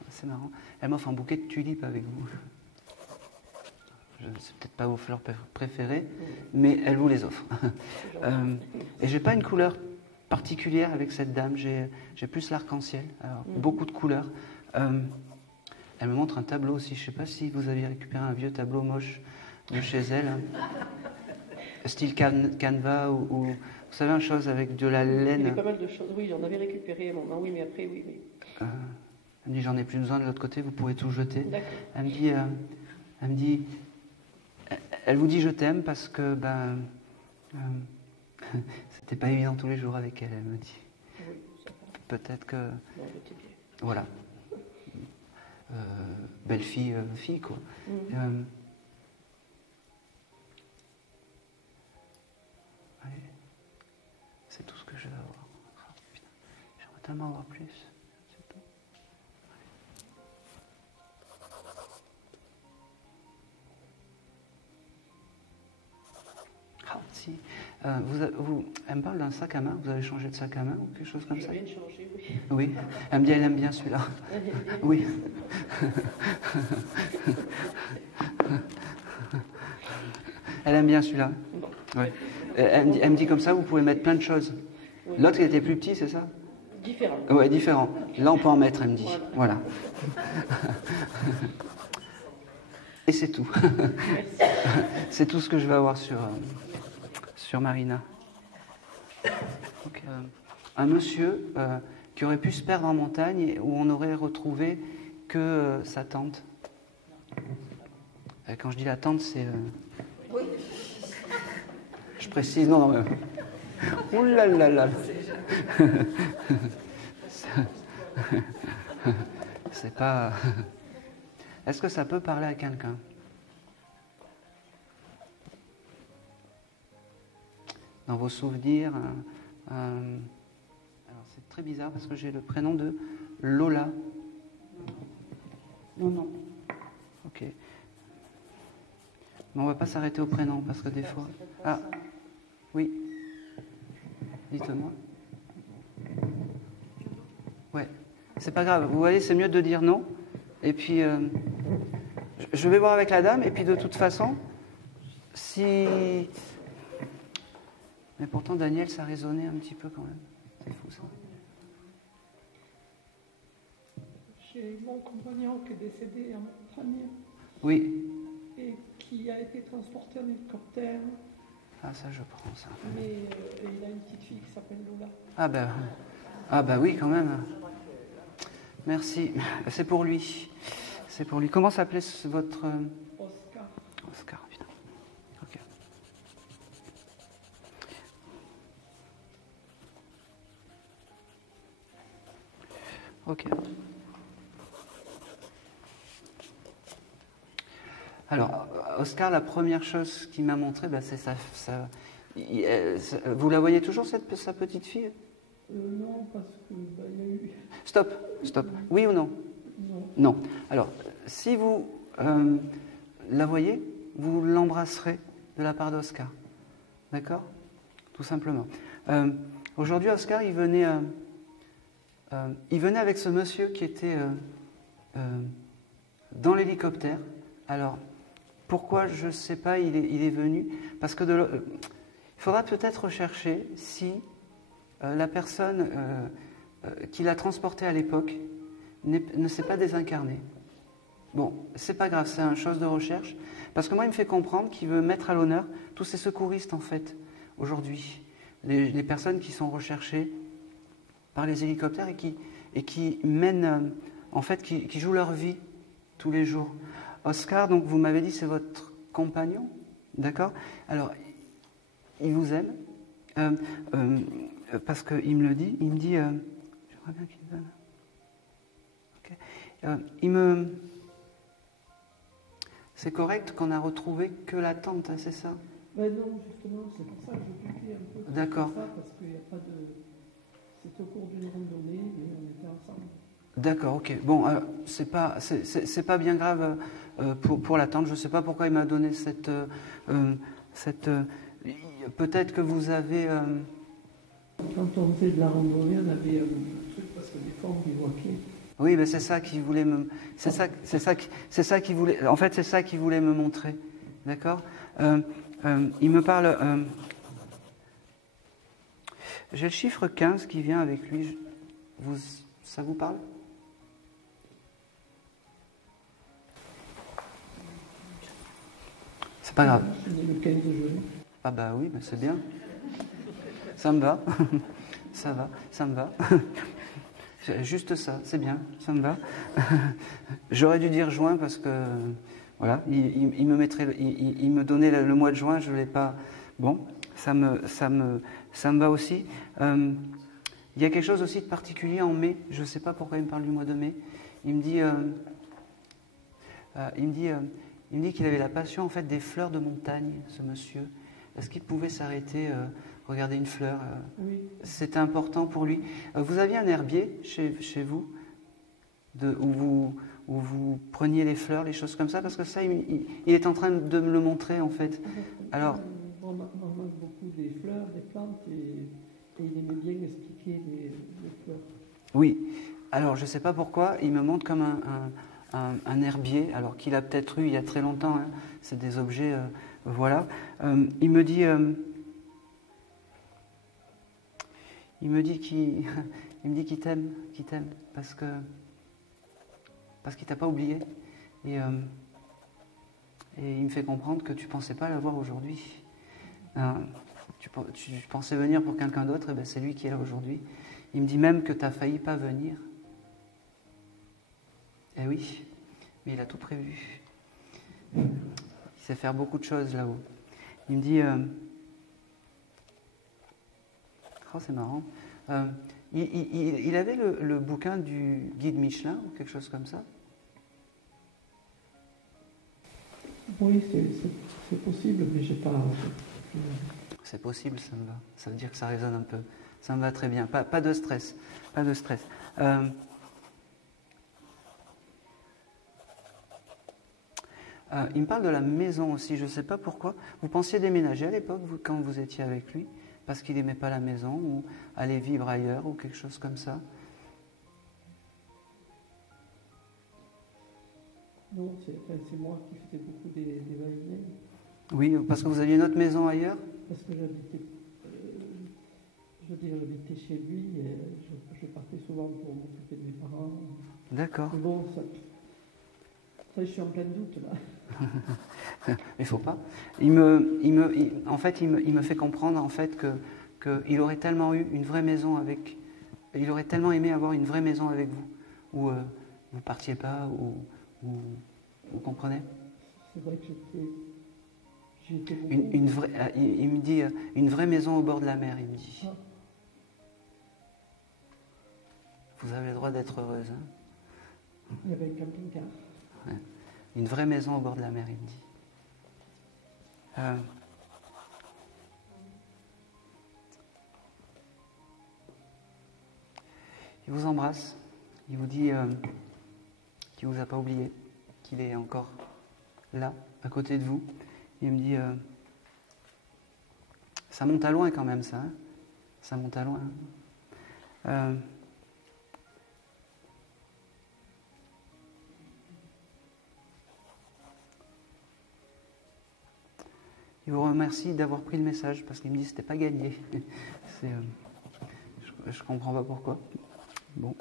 c'est marrant. Elle m'offre un bouquet de tulipes avec vous. C'est peut-être pas vos fleurs préférées, mais elle vous les offre. Et j'ai pas une couleur particulière avec cette dame, j'ai plus l'arc-en-ciel, alors beaucoup de couleurs. Elle me montre un tableau aussi, je sais pas si vous aviez récupéré un vieux tableau moche de chez elle, style Canva ou vous savez, une chose avec de la Il y laine. avait pas mal de choses, oui, j'en avais récupéré, maman, oui, mais après, oui. Elle me dit j'en ai plus besoin de l'autre côté, vous pouvez tout jeter. D'accord. Elle me dit, elle vous dit je t'aime parce que c'était pas évident tous les jours avec elle, elle me dit. Oui, ça va. Peut-être que Non, elle était bien. voilà, belle fille, fille quoi. Ouais. C'est tout ce que je veux avoir. Oh, putain. J'aimerais tellement avoir plus. C'est tout. Ah, si. Elle me parle d'un sac à main. Vous avez changé de sac à main ou quelque chose comme Je ça? viens de changer, oui. Oui. Elle me dit elle aime bien celui-là. Oui. Elle aime bien celui-là. Bon. Ouais. Elle me dit comme ça, vous pouvez mettre plein de choses. Oui. L'autre, il était plus petit, c'est ça? Différent. Ouais, différent. Là, on peut en mettre, elle me dit. Voilà. Et c'est tout. C'est tout ce que je vais avoir sur Marina. Donc, un monsieur qui aurait pu se perdre en montagne et où on aurait retrouvé que sa tante. Quand je dis la tante, c'est... Je précise, non, non. Ouh là là là. C'est pas... Est-ce que ça peut parler à quelqu'un? Dans vos souvenirs, alors c'est très bizarre parce que j'ai le prénom de Lola. Non. Ok. Mais on va pas s'arrêter au prénom parce que des fois... Ah, oui. Dites-moi. Ouais. C'est pas grave. Vous voyez, c'est mieux de dire non. Et puis, je vais voir avec la dame. Et puis, de toute façon, si... Mais pourtant, Daniel, ça résonnait un petit peu quand même. C'est fou, ça. J'ai mon compagnon qui est décédé en premier. Oui. et qui a été transporté en hélicoptère. Ah, ça, je prends ça. Mais il a une petite fille qui s'appelle Lola. Ah bah oui, quand même. Merci. C'est pour lui. C'est pour lui. Comment s'appelait votre... Oscar. Oscar, putain. Ok. Ok. Alors, Oscar, la première chose qu'il m'a montré, bah, c'est ça. Vous la voyez toujours, sa petite fille? Non, parce que il y a eu... Stop. Oui ou non? Non. Non. Alors, si vous la voyez, vous l'embrasserez de la part d'Oscar. D'accord? Tout simplement. Aujourd'hui, Oscar, il venait avec ce monsieur qui était dans l'hélicoptère. Alors, pourquoi, je ne sais pas, il est venu. Parce que il faudra peut-être rechercher si la personne qui l'a transporté à l'époque ne s'est pas désincarnée. Bon, c'est pas grave, c'est une chose de recherche. Parce que moi, il me fait comprendre qu'il veut mettre à l'honneur tous ces secouristes, en fait, aujourd'hui. Les personnes qui sont recherchées par les hélicoptères et qui mènent, en fait, qui jouent leur vie tous les jours. Oscar, donc vous m'avez dit, c'est votre compagnon, d'accord? Alors, il vous aime, parce qu'il me le dit, il me dit, j'aimerais bien qu'il me donne. Ok. C'est correct qu'on a retrouvé que la tante, hein, c'est ça? Ben non, justement, c'est pour ça que je doutais un peu. D'accord. Ça, parce qu'il n'y a pas de... C'était au cours d'une randonnée, mais on était ensemble. D'accord, ok. Bon, c'est pas bien grave pour la tante. Je ne sais pas pourquoi il m'a donné cette peut-être que vous avez... Quand on faisait de la randonnée, on avait un truc, parce que des fois on bivouaquait. Oui, mais c'est ça qu'il voulait me... C'est ça qu'il voulait... En fait, c'est ça qu'il voulait me montrer. D'accord? Il me parle... J'ai le chiffre 15 qui vient avec lui. Ça vous parle? C'est pas grave. Je suis né le 15 juin. Ah bah oui, mais c'est bien. Ça me va. Ça me va. Juste ça, c'est bien, ça me va. J'aurais dû dire juin parce que, voilà, il me donnait le mois de juin, je ne l'ai pas. Bon, ça me va aussi. Il y a quelque chose aussi de particulier en mai. Je ne sais pas pourquoi il me parle du mois de mai. Il me dit qu'il avait la passion en fait des fleurs de montagne, ce monsieur. Est-ce qu'il pouvait s'arrêter, regarder une fleur? Oui. C'était important pour lui. Vous aviez un herbier chez vous où vous preniez les fleurs, les choses comme ça? Parce que ça, il est en train de me le montrer en fait. Alors, on mange beaucoup des fleurs, des plantes, et il aimait bien expliquer les fleurs. Oui. Alors, je ne sais pas pourquoi, il me montre comme un herbier, alors qu'il a peut-être eu il y a très longtemps. Hein. C'est des objets, voilà. Il me dit qu'il t'aime, parce qu'il t'a pas oublié. Et il me fait comprendre que tu pensais pas l'avoir aujourd'hui. Tu pensais venir pour quelqu'un d'autre, et ben c'est lui qui est là aujourd'hui. Il me dit même que tu as failli pas venir. Eh oui, mais il a tout prévu. Il sait faire beaucoup de choses là-haut. Il me dit... Oh, c'est marrant. Il avait le bouquin du guide Michelin ou quelque chose comme ça? Oui, c'est possible, mais j'ai pas... C'est possible, ça me va. Ça veut dire que ça résonne un peu. Ça me va très bien. Pas de stress. Pas de stress. Il me parle de la maison aussi. Je ne sais pas pourquoi. Vous pensiez déménager à l'époque, quand vous étiez avec lui, parce qu'il n'aimait pas la maison, ou aller vivre ailleurs, ou quelque chose comme ça? Non, c'est moi qui faisais beaucoup des va-et-vient. Oui, parce que vous aviez une autre maison ailleurs? Parce que j'habitais chez lui et je partais souvent pour m'occuper de mes parents. D'accord. Mais bon, Ça, je suis en plein doute là. Il faut pas. En fait, il me fait comprendre en fait qu'il aurait tellement eu une vraie maison avec. Il aurait tellement aimé avoir une vraie maison avec vous, où vous partiez pas, vous comprenez? C'est vrai que j'étais beaucoup. Une vraie, il me dit une vraie maison au bord de la mer. Il me dit. Ah. Vous avez le droit d'être heureuse. Hein? Il y avait un camping-car. Ouais. Une vraie maison au bord de la mer, il me dit. Il vous embrasse. Il vous dit qu'il ne vous a pas oublié, qu'il est encore là, à côté de vous. Il me dit ça monte à loin quand même, ça. Hein, ça monte à loin. Il vous remercie d'avoir pris le message parce qu'il me dit que c'était pas gagné. Je comprends pas pourquoi. Bon.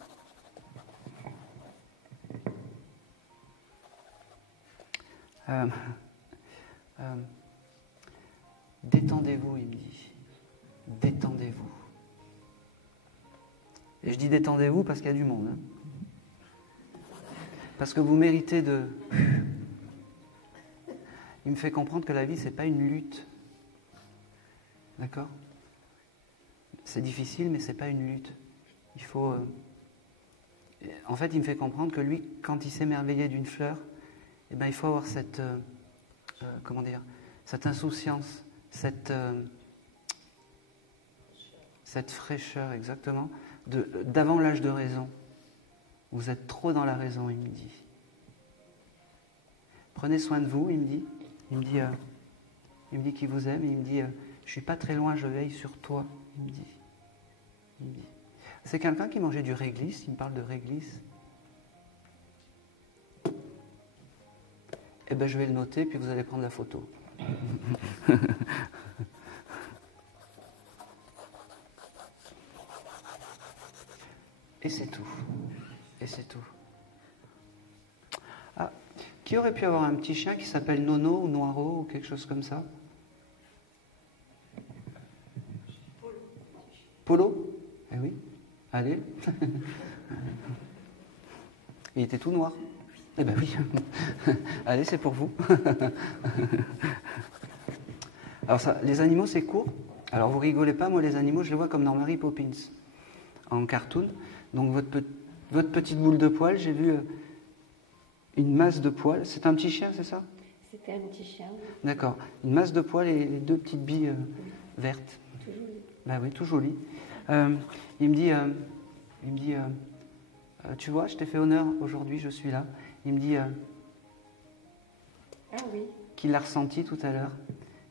Détendez-vous, il me dit. Détendez-vous. Et je dis détendez-vous parce qu'il y a du monde. Hein. Parce que vous méritez de... Il me fait comprendre que la vie, c'est pas une lutte. D'accord? C'est difficile, mais c'est pas une lutte. Il faut... En fait, il me fait comprendre que lui, quand il s'émerveillait d'une fleur, eh ben, il faut avoir cette... comment dire? Cette insouciance, cette fraîcheur, exactement, d'avant l'âge de raison. Vous êtes trop dans la raison, il me dit. Prenez soin de vous, il me dit. Il me dit qu'il vous aime, il me dit je suis pas très loin, je veille sur toi, il me dit. C'est quelqu'un qui mangeait du réglisse, il me parle de réglisse. Eh bien, je vais le noter, puis vous allez prendre la photo. Et c'est tout. Et c'est tout. Ah, qui aurait pu avoir un petit chien qui s'appelle Nono ou Noiro ou quelque chose comme ça? Polo? Eh oui. Allez. Il était tout noir. Eh ben oui. Allez, c'est pour vous. Alors ça, les animaux, c'est court. Alors vous rigolez pas, moi les animaux, je les vois comme dans Mary Poppins, en cartoon. Donc votre petite boule de poils, j'ai vu une masse de poils. C'est un petit chien, c'est ça? C'était un petit chien. D'accord. Une masse de poils et les deux petites billes vertes. Tout joli. Ben oui, tout joli. Il me dit, tu vois, je t'ai fait honneur aujourd'hui, je suis là. Il me dit Ah oui. qu'il l'a ressenti tout à l'heure.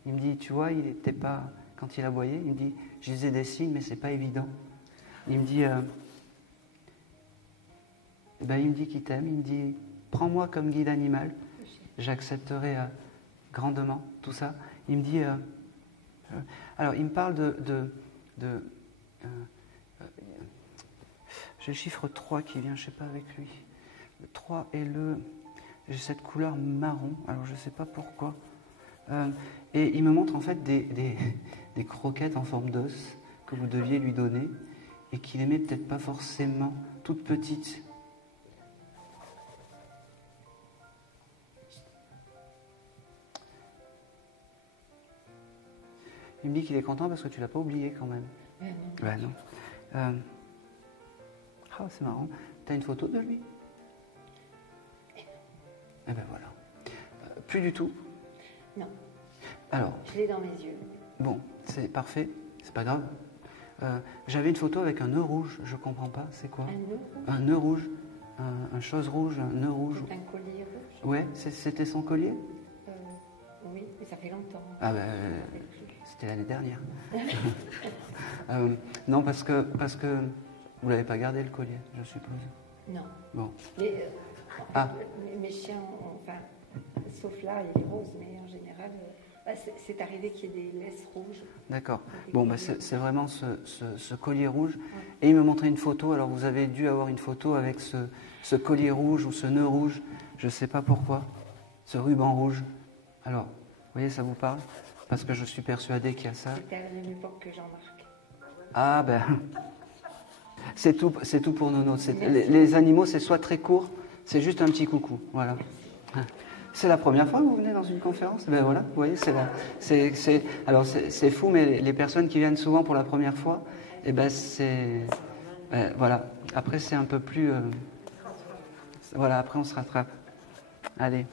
Il me dit, tu vois, il n'était pas, quand il aboyait, il me dit, je faisais des signes, mais c'est pas évident. Il me dit, il me dit qu'il t'aime, il me dit, prends-moi comme guide animal, j'accepterai grandement tout ça. Il me dit, alors il me parle j'ai le chiffre 3 qui vient, je sais pas avec lui. Le 3 et j'ai cette couleur marron, alors je sais pas pourquoi. Et il me montre en fait des croquettes en forme d'os que vous deviez lui donner et qu'il aimait peut-être pas forcément toutes petites. Il me dit qu'il est content parce que tu l'as pas oublié quand même. Ben non. Ben non. Ah, c'est marrant. T'as une photo de lui? Eh ben voilà. Plus du tout? Non. Alors. Je l'ai dans mes yeux. Bon, c'est parfait. C'est pas grave. J'avais une photo avec un nœud rouge. Je comprends pas. C'est quoi? Un nœud rouge. Un nœud rouge. Un chose rouge, un nœud rouge. C'est un collier rouge. Ouais, c'était son collier? Oui, mais ça fait longtemps. Ah ben, c'était l'année dernière. Non, parce que vous l'avez pas gardé le collier, je suppose. Non. Bon. Mais, Ah. mes chiens, enfin, sauf là, il est rose, mais en général, c'est arrivé qu'il y ait des laisses rouges. D'accord. Bon, bah, c'est vraiment ce collier rouge. Et il me montrait une photo. Alors, vous avez dû avoir une photo avec ce collier rouge ou ce nœud rouge, je ne sais pas pourquoi, ce ruban rouge. Alors, vous voyez, ça vous parle? Parce que je suis persuadé qu'il y a ça. C'était à la même époque que Jean-Marc. Ah ben, c'est tout pour Nono. Les animaux, c'est soit très court, c'est juste un petit coucou. Voilà. C'est la première fois que vous venez dans une conférence? Ben voilà, vous voyez, alors c'est fou, mais les personnes qui viennent souvent pour la première fois, eh ben voilà. Après, c'est un peu plus... voilà, après on se rattrape. Allez.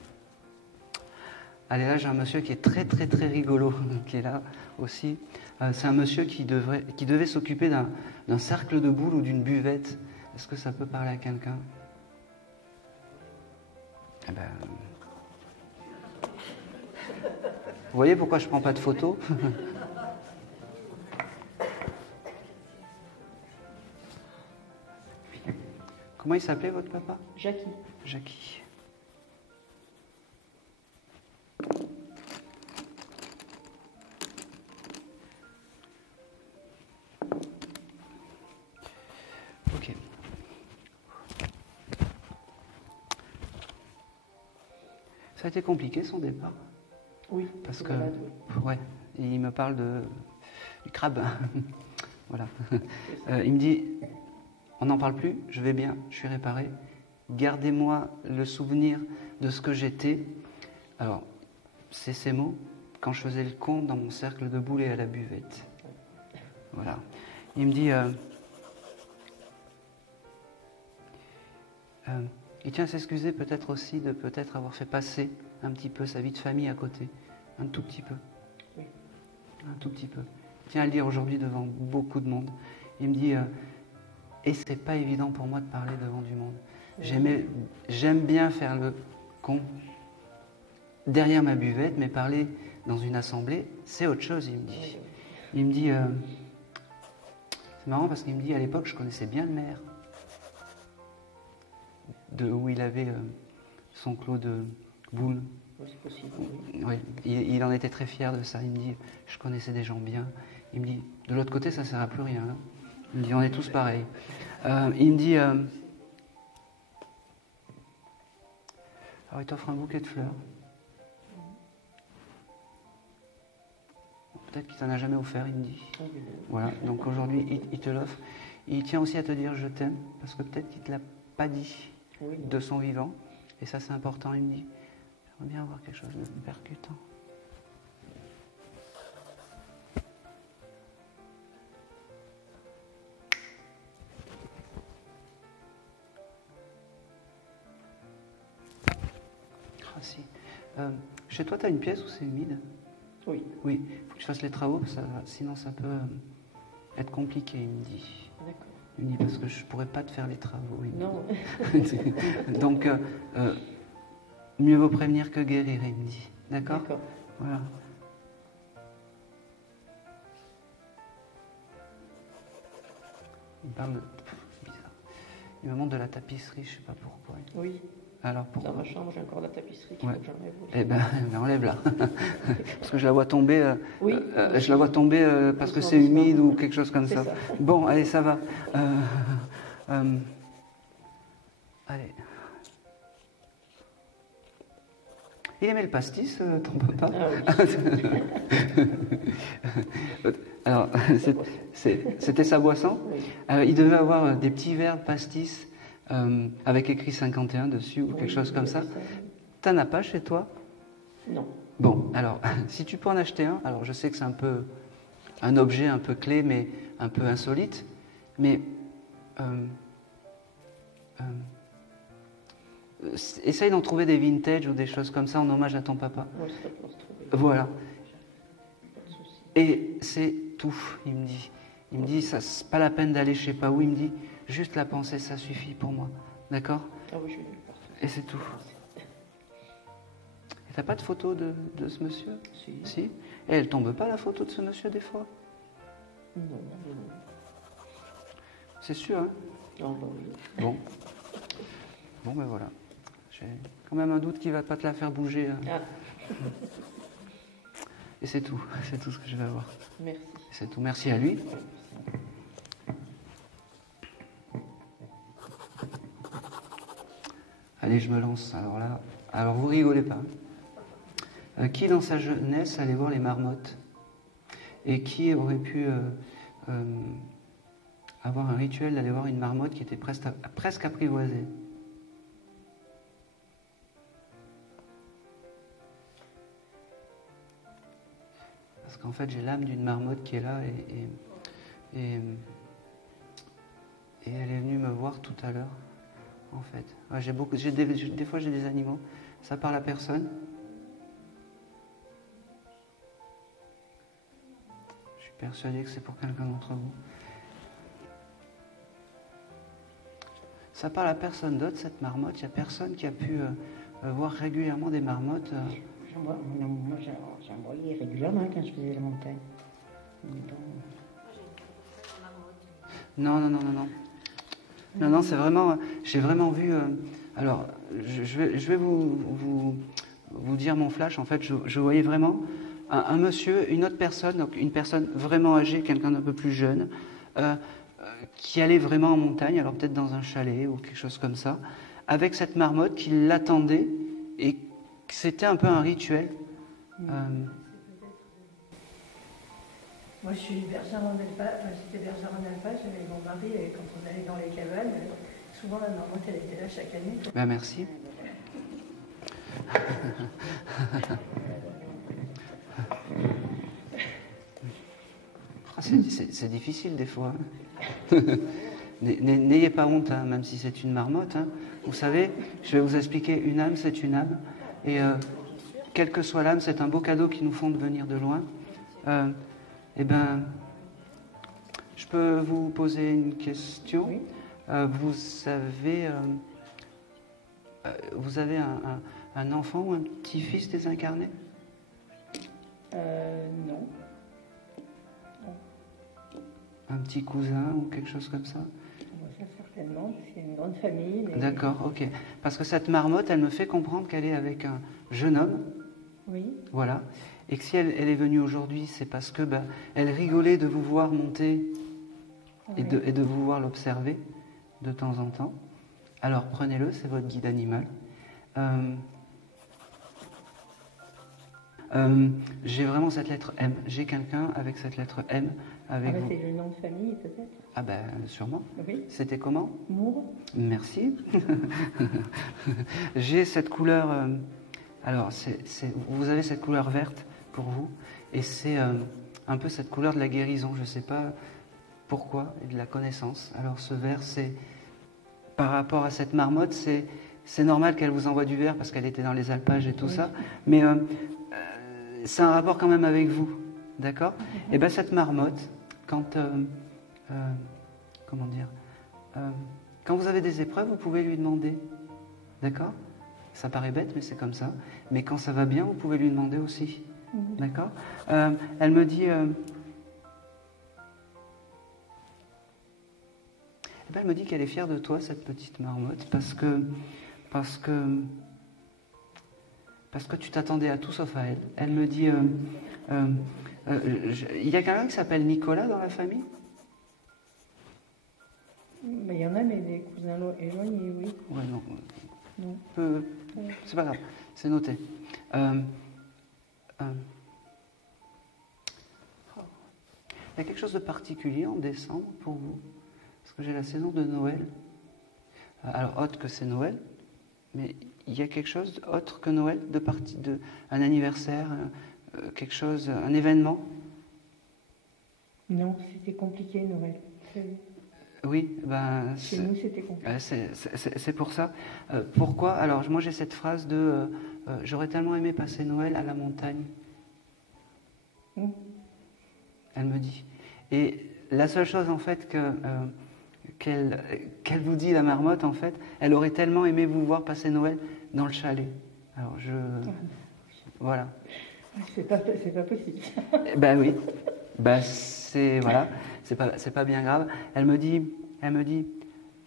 Allez, là, j'ai un monsieur qui est très, très, très rigolo, qui est là aussi. C'est un monsieur qui devait s'occuper d'un cercle de boules ou d'une buvette. Est-ce que ça peut parler à quelqu'un? Eh ben... Vous voyez pourquoi je ne prends pas de photos? Comment il s'appelait, votre papa? Jackie. Jackie. Ok. Ça a été compliqué son départ? Oui. Parce que, malade, oui. ouais, il me parle du crabe. Voilà. Il me dit, on n'en parle plus, je vais bien, je suis réparé. Gardez-moi le souvenir de ce que j'étais. Alors, c'est ces mots, quand je faisais le con dans mon cercle de boules et à la buvette. Voilà. Il me dit, il tient à s'excuser peut-être aussi de peut-être avoir fait passer un petit peu sa vie de famille à côté. Un tout petit peu. Oui. Un tout petit peu. Il tient à le dire aujourd'hui devant beaucoup de monde. Il me dit, et c'est pas évident pour moi de parler devant du monde. J'aime bien faire le con derrière ma buvette, mais parler dans une assemblée, c'est autre chose, il me dit. Il me dit, c'est marrant parce qu'il me dit, à l'époque, je connaissais bien le maire, de où il avait son clos de boules. Oui, c'est possible. Oui, il en était très fier de ça. Il me dit, je connaissais des gens bien. Il me dit, de l'autre côté, ça ne sert à plus rien. Hein. Il me dit, on est tous pareils. Il me dit, alors il t'offre un bouquet de fleurs. Peut-être qu'il t'en a jamais offert, il me dit. Voilà, donc aujourd'hui, il te l'offre. Il tient aussi à te dire, je t'aime, parce que peut-être qu'il ne te l'a pas dit de son vivant. Et ça, c'est important, il me dit. J'aimerais bien avoir quelque chose de percutant. Ah si. Chez toi, tu as une pièce où c'est humide? Oui. Oui, il faut que je fasse les travaux, sinon ça peut être compliqué, il me dit. D'accord. Il me dit, parce que je ne pourrais pas te faire les travaux. Il me Non. dit. Donc, mieux vaut prévenir que guérir, il me dit. D'accord? D'accord. Voilà. Il me parle de... C'est bizarre. Il me montre de la tapisserie, je ne sais pas pourquoi. Oui. Alors pourquoi? Dans ma chambre, j'ai encore la tapisserie qu'il Ouais. faut que j'enlève. Eh ben, enlève-la. Parce que je la vois tomber. Oui. Je la vois tomber parce que c'est humide ou quelque chose comme ça. C'est ça. Bon, allez, ça va. Allez. Il aimait le pastis, ton papa? Ah oui. Alors, c'était sa boisson. Oui. Il devait avoir des petits verres de pastis avec écrit 51 dessus ou quelque chose comme ça. T'en as pas chez toi? Non. Bon, alors, si tu peux en acheter un, alors je sais que c'est un peu un objet un peu clé, mais un peu insolite, mais essaye d'en trouver des vintage ou des choses comme ça en hommage à ton papa. Moi, ça peut se trouver. Voilà. Pas de souci. Et c'est tout, il me dit. Il me dit, ça, c'est pas la peine d'aller je sais pas où, il me dit, juste la pensée, ça suffit pour moi. D'accord? Ah oui, je vais le parfait. Et c'est tout. Et t'as pas de photo de ce monsieur? Si. Si? Et elle tombe pas la photo de ce monsieur des fois? Non, non. C'est sûr, hein? Non, bah oui. Bon. Bon, ben voilà. J'ai quand même un doute qu'il va pas te la faire bouger. Hein. Ah, Et c'est tout. C'est tout ce que je vais avoir. merci. C'est tout. Merci à lui. Allez, je me lance. Alors là, alors vous rigolez pas. Qui dans sa jeunesse allait voir les marmottes? Et qui aurait pu avoir un rituel d'aller voir une marmotte qui était presque apprivoisée? Parce qu'en fait, j'ai l'âme d'une marmotte qui est là et elle est venue me voir tout à l'heure, en fait. Ouais, des fois, j'ai des animaux. Ça parle à personne. Je suis persuadé que c'est pour quelqu'un d'entre vous. Ça parle à personne d'autre, cette marmotte. Il n'y a personne qui a pu voir régulièrement des marmottes. Moi, j'en voyais régulièrement quand je faisais la montagne. Non. Non, c'est vraiment... J'ai vraiment vu... alors, je vais vous dire mon flash. En fait, je voyais vraiment un monsieur, une autre personne, donc une personne vraiment âgée, quelqu'un d'un peu plus jeune, qui allait vraiment en montagne, alors peut-être dans un chalet ou quelque chose comme ça, avec cette marmotte qui l'attendait et c'était un peu un rituel. Moi, je suis bergère en alpage, j'étais bergère en alpage avec mon mari, et quand on allait dans les cabanes, souvent la marmotte, elle était là chaque année. Ben, merci. C'est difficile des fois. N'ayez pas honte, hein, même si c'est une marmotte. Hein. Vous savez, je vais vous expliquer, une âme, c'est une âme. Et quelle que soit l'âme, c'est un beau cadeau qui nous font de venir de loin. Eh bien, je peux vous poser une question. Oui. Vous avez un enfant ou un petit-fils désincarné? Non. Un petit cousin ou quelque chose comme ça? Ça, certainement, c'est une grande famille. Mais... D'accord, ok. Parce que cette marmotte, elle me fait comprendre qu'elle est avec un jeune homme. Oui. Voilà. Et que si elle est venue aujourd'hui, c'est parce que elle rigolait de vous voir monter et de vous voir l'observer de temps en temps. Alors prenez-le, c'est votre guide animal. J'ai vraiment cette lettre M. J'ai quelqu'un avec cette lettre M avec vous. C'est le nom de famille peut-être? Ah ben sûrement. Oui. C'était comment? Moore. Merci. J'ai cette couleur. Alors vous avez cette couleur verte pour vous et c'est un peu cette couleur de la guérison. Je ne sais pas pourquoi et de la connaissance. Alors ce vert, c'est par rapport à cette marmotte, c'est normal qu'elle vous envoie du vert parce qu'elle était dans les alpages et tout ça. Mais c'est un rapport quand même avec vous, d'accord? Et bien cette marmotte, quand comment dire, quand vous avez des épreuves, vous pouvez lui demander, d'accord? Ça paraît bête, mais c'est comme ça. Mais quand ça va bien, vous pouvez lui demander aussi, d'accord? Elle me dit, elle me dit qu'elle est fière de toi, cette petite marmotte, parce que tu t'attendais à tout sauf à elle. Elle me dit, il y a quelqu'un qui s'appelle Nicolas dans la famille? Mais il y en a, mais des cousins éloignés, oui. Ouais, non. Non. C'est pas grave, c'est noté. Il y a quelque chose de particulier en décembre pour vous? Parce que j'ai la saison de Noël. Alors, autre que c'est Noël, mais il y a quelque chose autre que Noël, un anniversaire, quelque chose, un événement? Non, c'était compliqué Noël. Oui, chez nous c'était compliqué. C'est pour ça. Pourquoi? Alors, moi j'ai cette phrase de j'aurais tellement aimé passer Noël à la montagne. Elle me dit. Et la seule chose en fait qu'elle vous dit, la marmotte, en fait, elle aurait tellement aimé vous voir passer Noël dans le chalet. Alors voilà. C'est pas possible. Ben oui. Voilà. C'est pas bien grave. Elle me dit,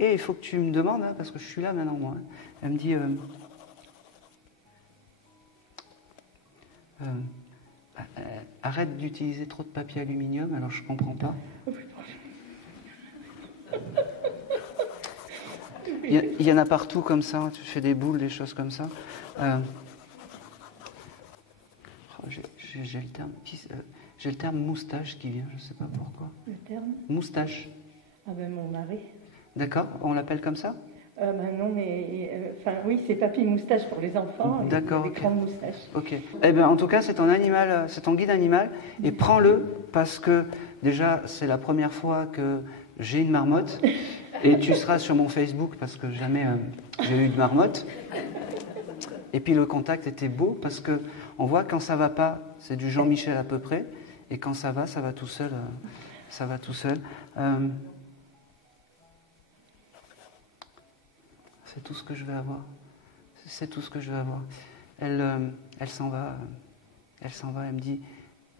il faut que tu me demandes, hein, parce que je suis là maintenant moi. Elle me dit, arrête d'utiliser trop de papier aluminium. Alors je comprends pas. Il y en a partout comme ça, tu fais des boules, des choses comme ça. J'ai le terme moustache qui vient, je ne sais pas pourquoi. Le terme? Moustache. Ah ben mon mari. D'accord, on l'appelle comme ça? Ben non, mais enfin oui, c'est papy moustache pour les enfants. D'accord, Avec grande moustache. Ok. Eh ben, en tout cas, c'est ton animal, c'est ton guide animal, et prends-le parce que déjà, c'est la première fois que j'ai une marmotte, et tu seras sur mon Facebook parce que jamais j'ai eu de marmotte. Et puis le contact était beau parce que on voit quand ça va pas, c'est du Jean-Michel à peu près, et quand ça va tout seul. Ça va tout seul. C'est tout ce que je vais avoir. C'est tout ce que je vais avoir. Elle s'en va. Elle s'en va. Elle me dit,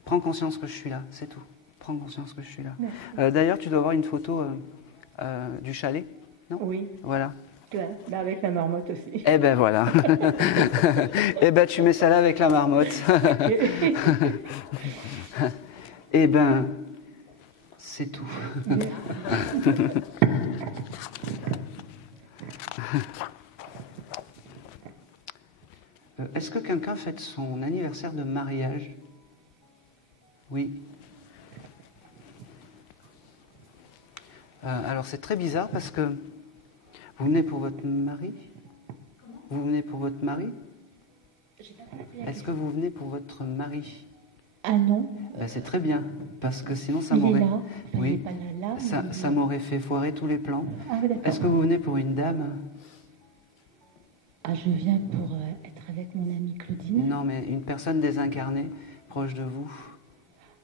prends conscience que je suis là. C'est tout. Prends conscience que je suis là. D'ailleurs, tu dois avoir une photo du chalet, non? Oui. Voilà. Ben avec la marmotte aussi. Eh ben voilà. Eh ben tu mets ça là avec la marmotte. Eh ben c'est tout. Est-ce que quelqu'un fête son anniversaire de mariage? Oui. Alors c'est très bizarre parce que vous venez pour votre mari? Vous venez pour votre mari? Est-ce que vous venez pour votre mari? Ah non. Ben, c'est très bien, parce que sinon ça Il m'aurait... est là. Oui, Il est pas là, ça m'aurait fait foirer tous les plans. Ah oui, d'accord. Est-ce que vous venez pour une dame? Ah, je viens pour être avec mon amie Claudine. Non, mais une personne désincarnée, proche de vous.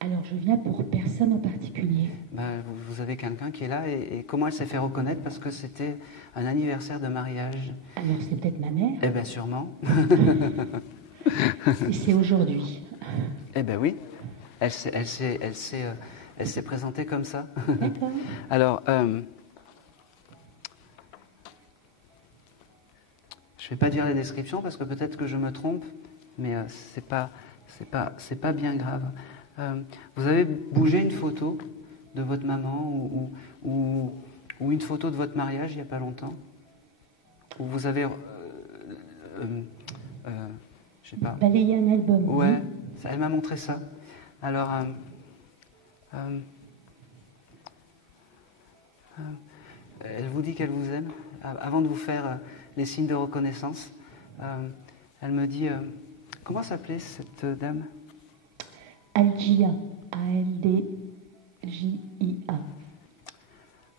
Alors, je viens pour personne en particulier. Ben, vous avez quelqu'un qui est là, et comment elle s'est fait reconnaître? Parce que c'était un anniversaire de mariage. Alors, c'est peut-être ma mère. Eh bien, sûrement. Et c'est aujourd'hui. Eh bien, oui. Elle s'est présentée comme ça. D'accord. Alors, je ne vais pas dire les descriptions parce que peut-être que je me trompe, mais c'est pas bien grave. Vous avez bougé une photo de votre maman ou une photo de votre mariage il n'y a pas longtemps? Ou vous avez, je sais pas. Balayer un album. Ouais, Oui. elle m'a montré ça. Alors, elle vous dit qu'elle vous aime. Avant de vous faire les signes de reconnaissance, elle me dit, comment s'appelait cette dame? Aldia. A-L-D-J-I-A.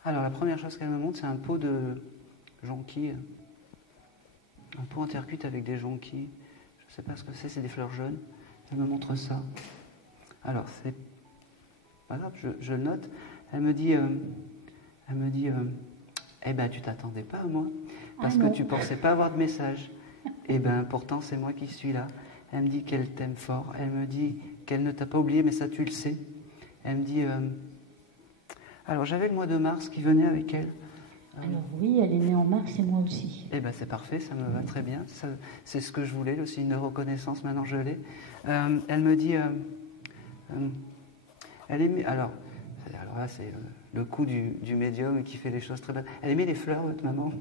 Alors, la première chose qu'elle me montre, c'est un pot de jonquilles. Un pot en terre cuite avec des jonquilles. Je ne sais pas ce que c'est des fleurs jaunes. Elle me montre ça. Alors, c'est pas grave, je le note. Elle me dit, eh ben, tu t'attendais pas à moi, parce que tu pensais pas avoir de message. Eh ben, pourtant, c'est moi qui suis là. Elle me dit qu'elle t'aime fort. Elle me dit qu'elle ne t'a pas oublié, mais ça, tu le sais. Elle me dit, alors, j'avais le mois de mars qui venait avec elle. Alors oui, elle est née en mars et moi aussi. Eh ben, c'est parfait, ça me va très bien. C'est ce que je voulais, le signe de reconnaissance, maintenant je l'ai. Elle me dit, elle aimait, alors là, c'est le coup du médium qui fait les choses très belles. Elle aimait les fleurs, votre maman?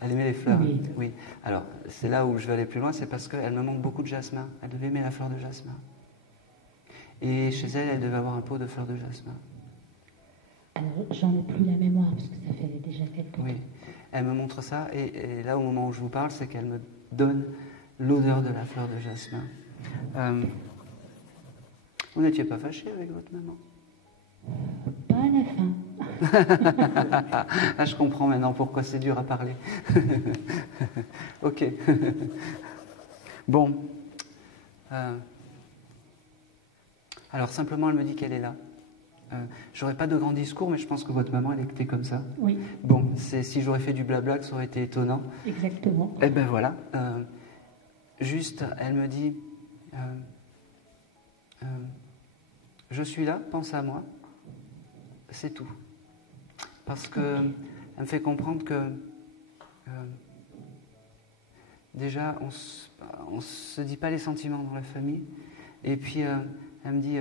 Elle aimait les fleurs? Oui. Oui. Alors, c'est là où je vais aller plus loin, c'est parce qu'elle me manque beaucoup de jasmin. Elle devait aimer la fleur de jasmin. Et chez elle, elle devait avoir un pot de fleurs de jasmin. Alors, j'en ai plus la mémoire, parce que ça fait déjà quelques Oui. temps. Elle me montre ça, et là, au moment où je vous parle, c'est qu'elle me donne l'odeur de la fleur de jasmin. Vous n'étiez pas fâché avec votre maman? Pas à la fin. Ah, je comprends maintenant pourquoi c'est dur à parler. Ok. Bon. Alors, simplement, elle me dit qu'elle est là. J'aurais pas de grand discours, mais je pense que votre maman, elle était comme ça. Oui, Bon, si j'aurais fait du blabla, ça aurait été étonnant. exactement. Eh ben voilà. Juste, elle me dit, je suis là, pense à moi. C'est tout. Parce que elle me fait comprendre que déjà, on se dit pas les sentiments dans la famille. Et puis, elle me dit,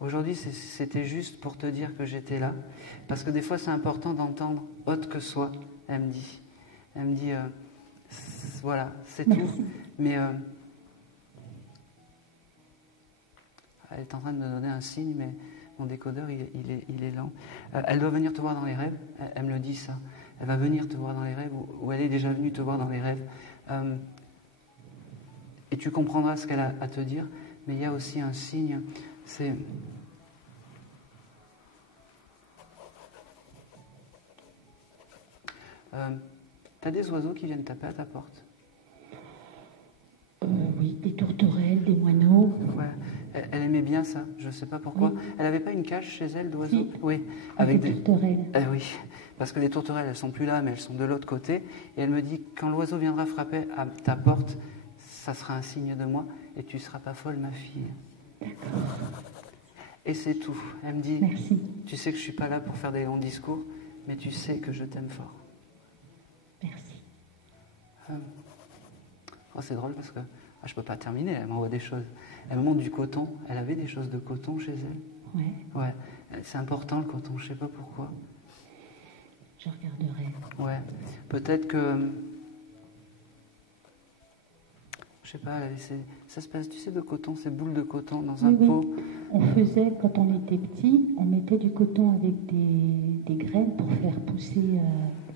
Aujourd'hui, c'était juste pour te dire que j'étais là. Parce que des fois, c'est important d'entendre autre que soi, elle me dit. Elle me dit, voilà, c'est tout. Mais elle est en train de me donner un signe, mais mon décodeur, il est lent. Elle doit venir te voir dans les rêves. Elle me le dit, ça. Elle va venir te voir dans les rêves, ou elle est déjà venue te voir dans les rêves. Et tu comprendras ce qu'elle a à te dire. Mais il y a aussi un signe, c'est... T'as des oiseaux qui viennent taper à ta porte? Oui, des tourterelles, des moineaux. Ouais. Elle aimait bien ça, je ne sais pas pourquoi. Oui. Elle n'avait pas une cage chez elle d'oiseaux? Si. Oui, Avec des tourterelles. Oui, parce que les tourterelles, elles sont plus là, mais elles sont de l'autre côté. Et elle me dit, quand l'oiseau viendra frapper à ta porte, ça sera un signe de moi, et tu ne seras pas folle, ma fille. D'accord. Et c'est tout. Elle me dit, Merci. tu sais que je ne suis pas là pour faire des longs discours, mais tu sais que je t'aime fort. Merci. Oh, c'est drôle parce que je ne peux pas terminer, elle m'envoie des choses. Elle me montre du coton, elle avait des choses de coton chez elle. Ouais, Ouais, c'est important le coton, je ne sais pas pourquoi. je regarderai. Ouais, peut-être que... Je sais pas, elle avait cette espèce, tu sais, de coton, ces boules de coton dans un Oui, pot. oui. On faisait, quand on était petit, on mettait du coton avec des graines pour faire pousser,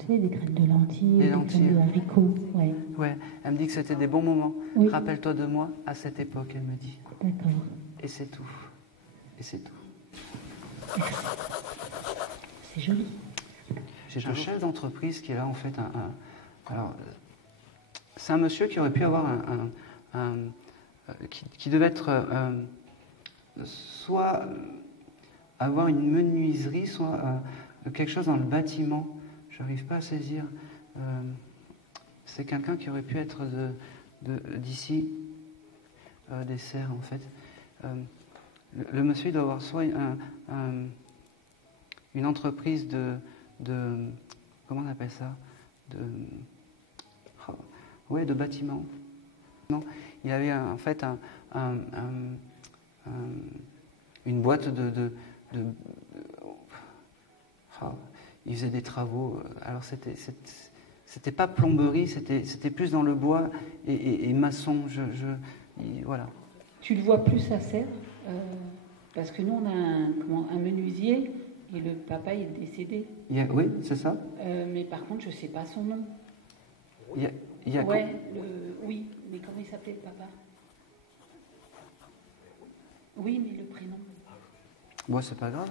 tu sais, des graines de lentilles, Des des lentilles. graines de haricots. Ouais, Ouais, elle me dit que c'était des bons moments. Oui. Rappelle-toi de moi à cette époque, elle me dit. d'accord. Et c'est tout. Et c'est tout. C'est joli. J'ai un chef d'entreprise qui est là, en fait, alors, c'est un monsieur qui aurait pu avoir qui devait être soit avoir une menuiserie, soit quelque chose dans le bâtiment. Je n'arrive pas à saisir. C'est quelqu'un qui aurait pu être d'ici, des serres, en fait. Le monsieur, il doit avoir soit une entreprise de comment on appelle ça, de bâtiment. Non, il avait en fait une boîte il faisait des travaux. Alors c'était pas plomberie, c'était plus dans le bois et maçon. Voilà. Tu le vois plus à Serres, parce que nous on a un menuisier et le papa il est décédé. Oui, c'est ça. Mais par contre je sais pas son nom. Il y a Oui, mais comment il s'appelait le papa? Oui, mais le prénom. Bon, c'est pas grave.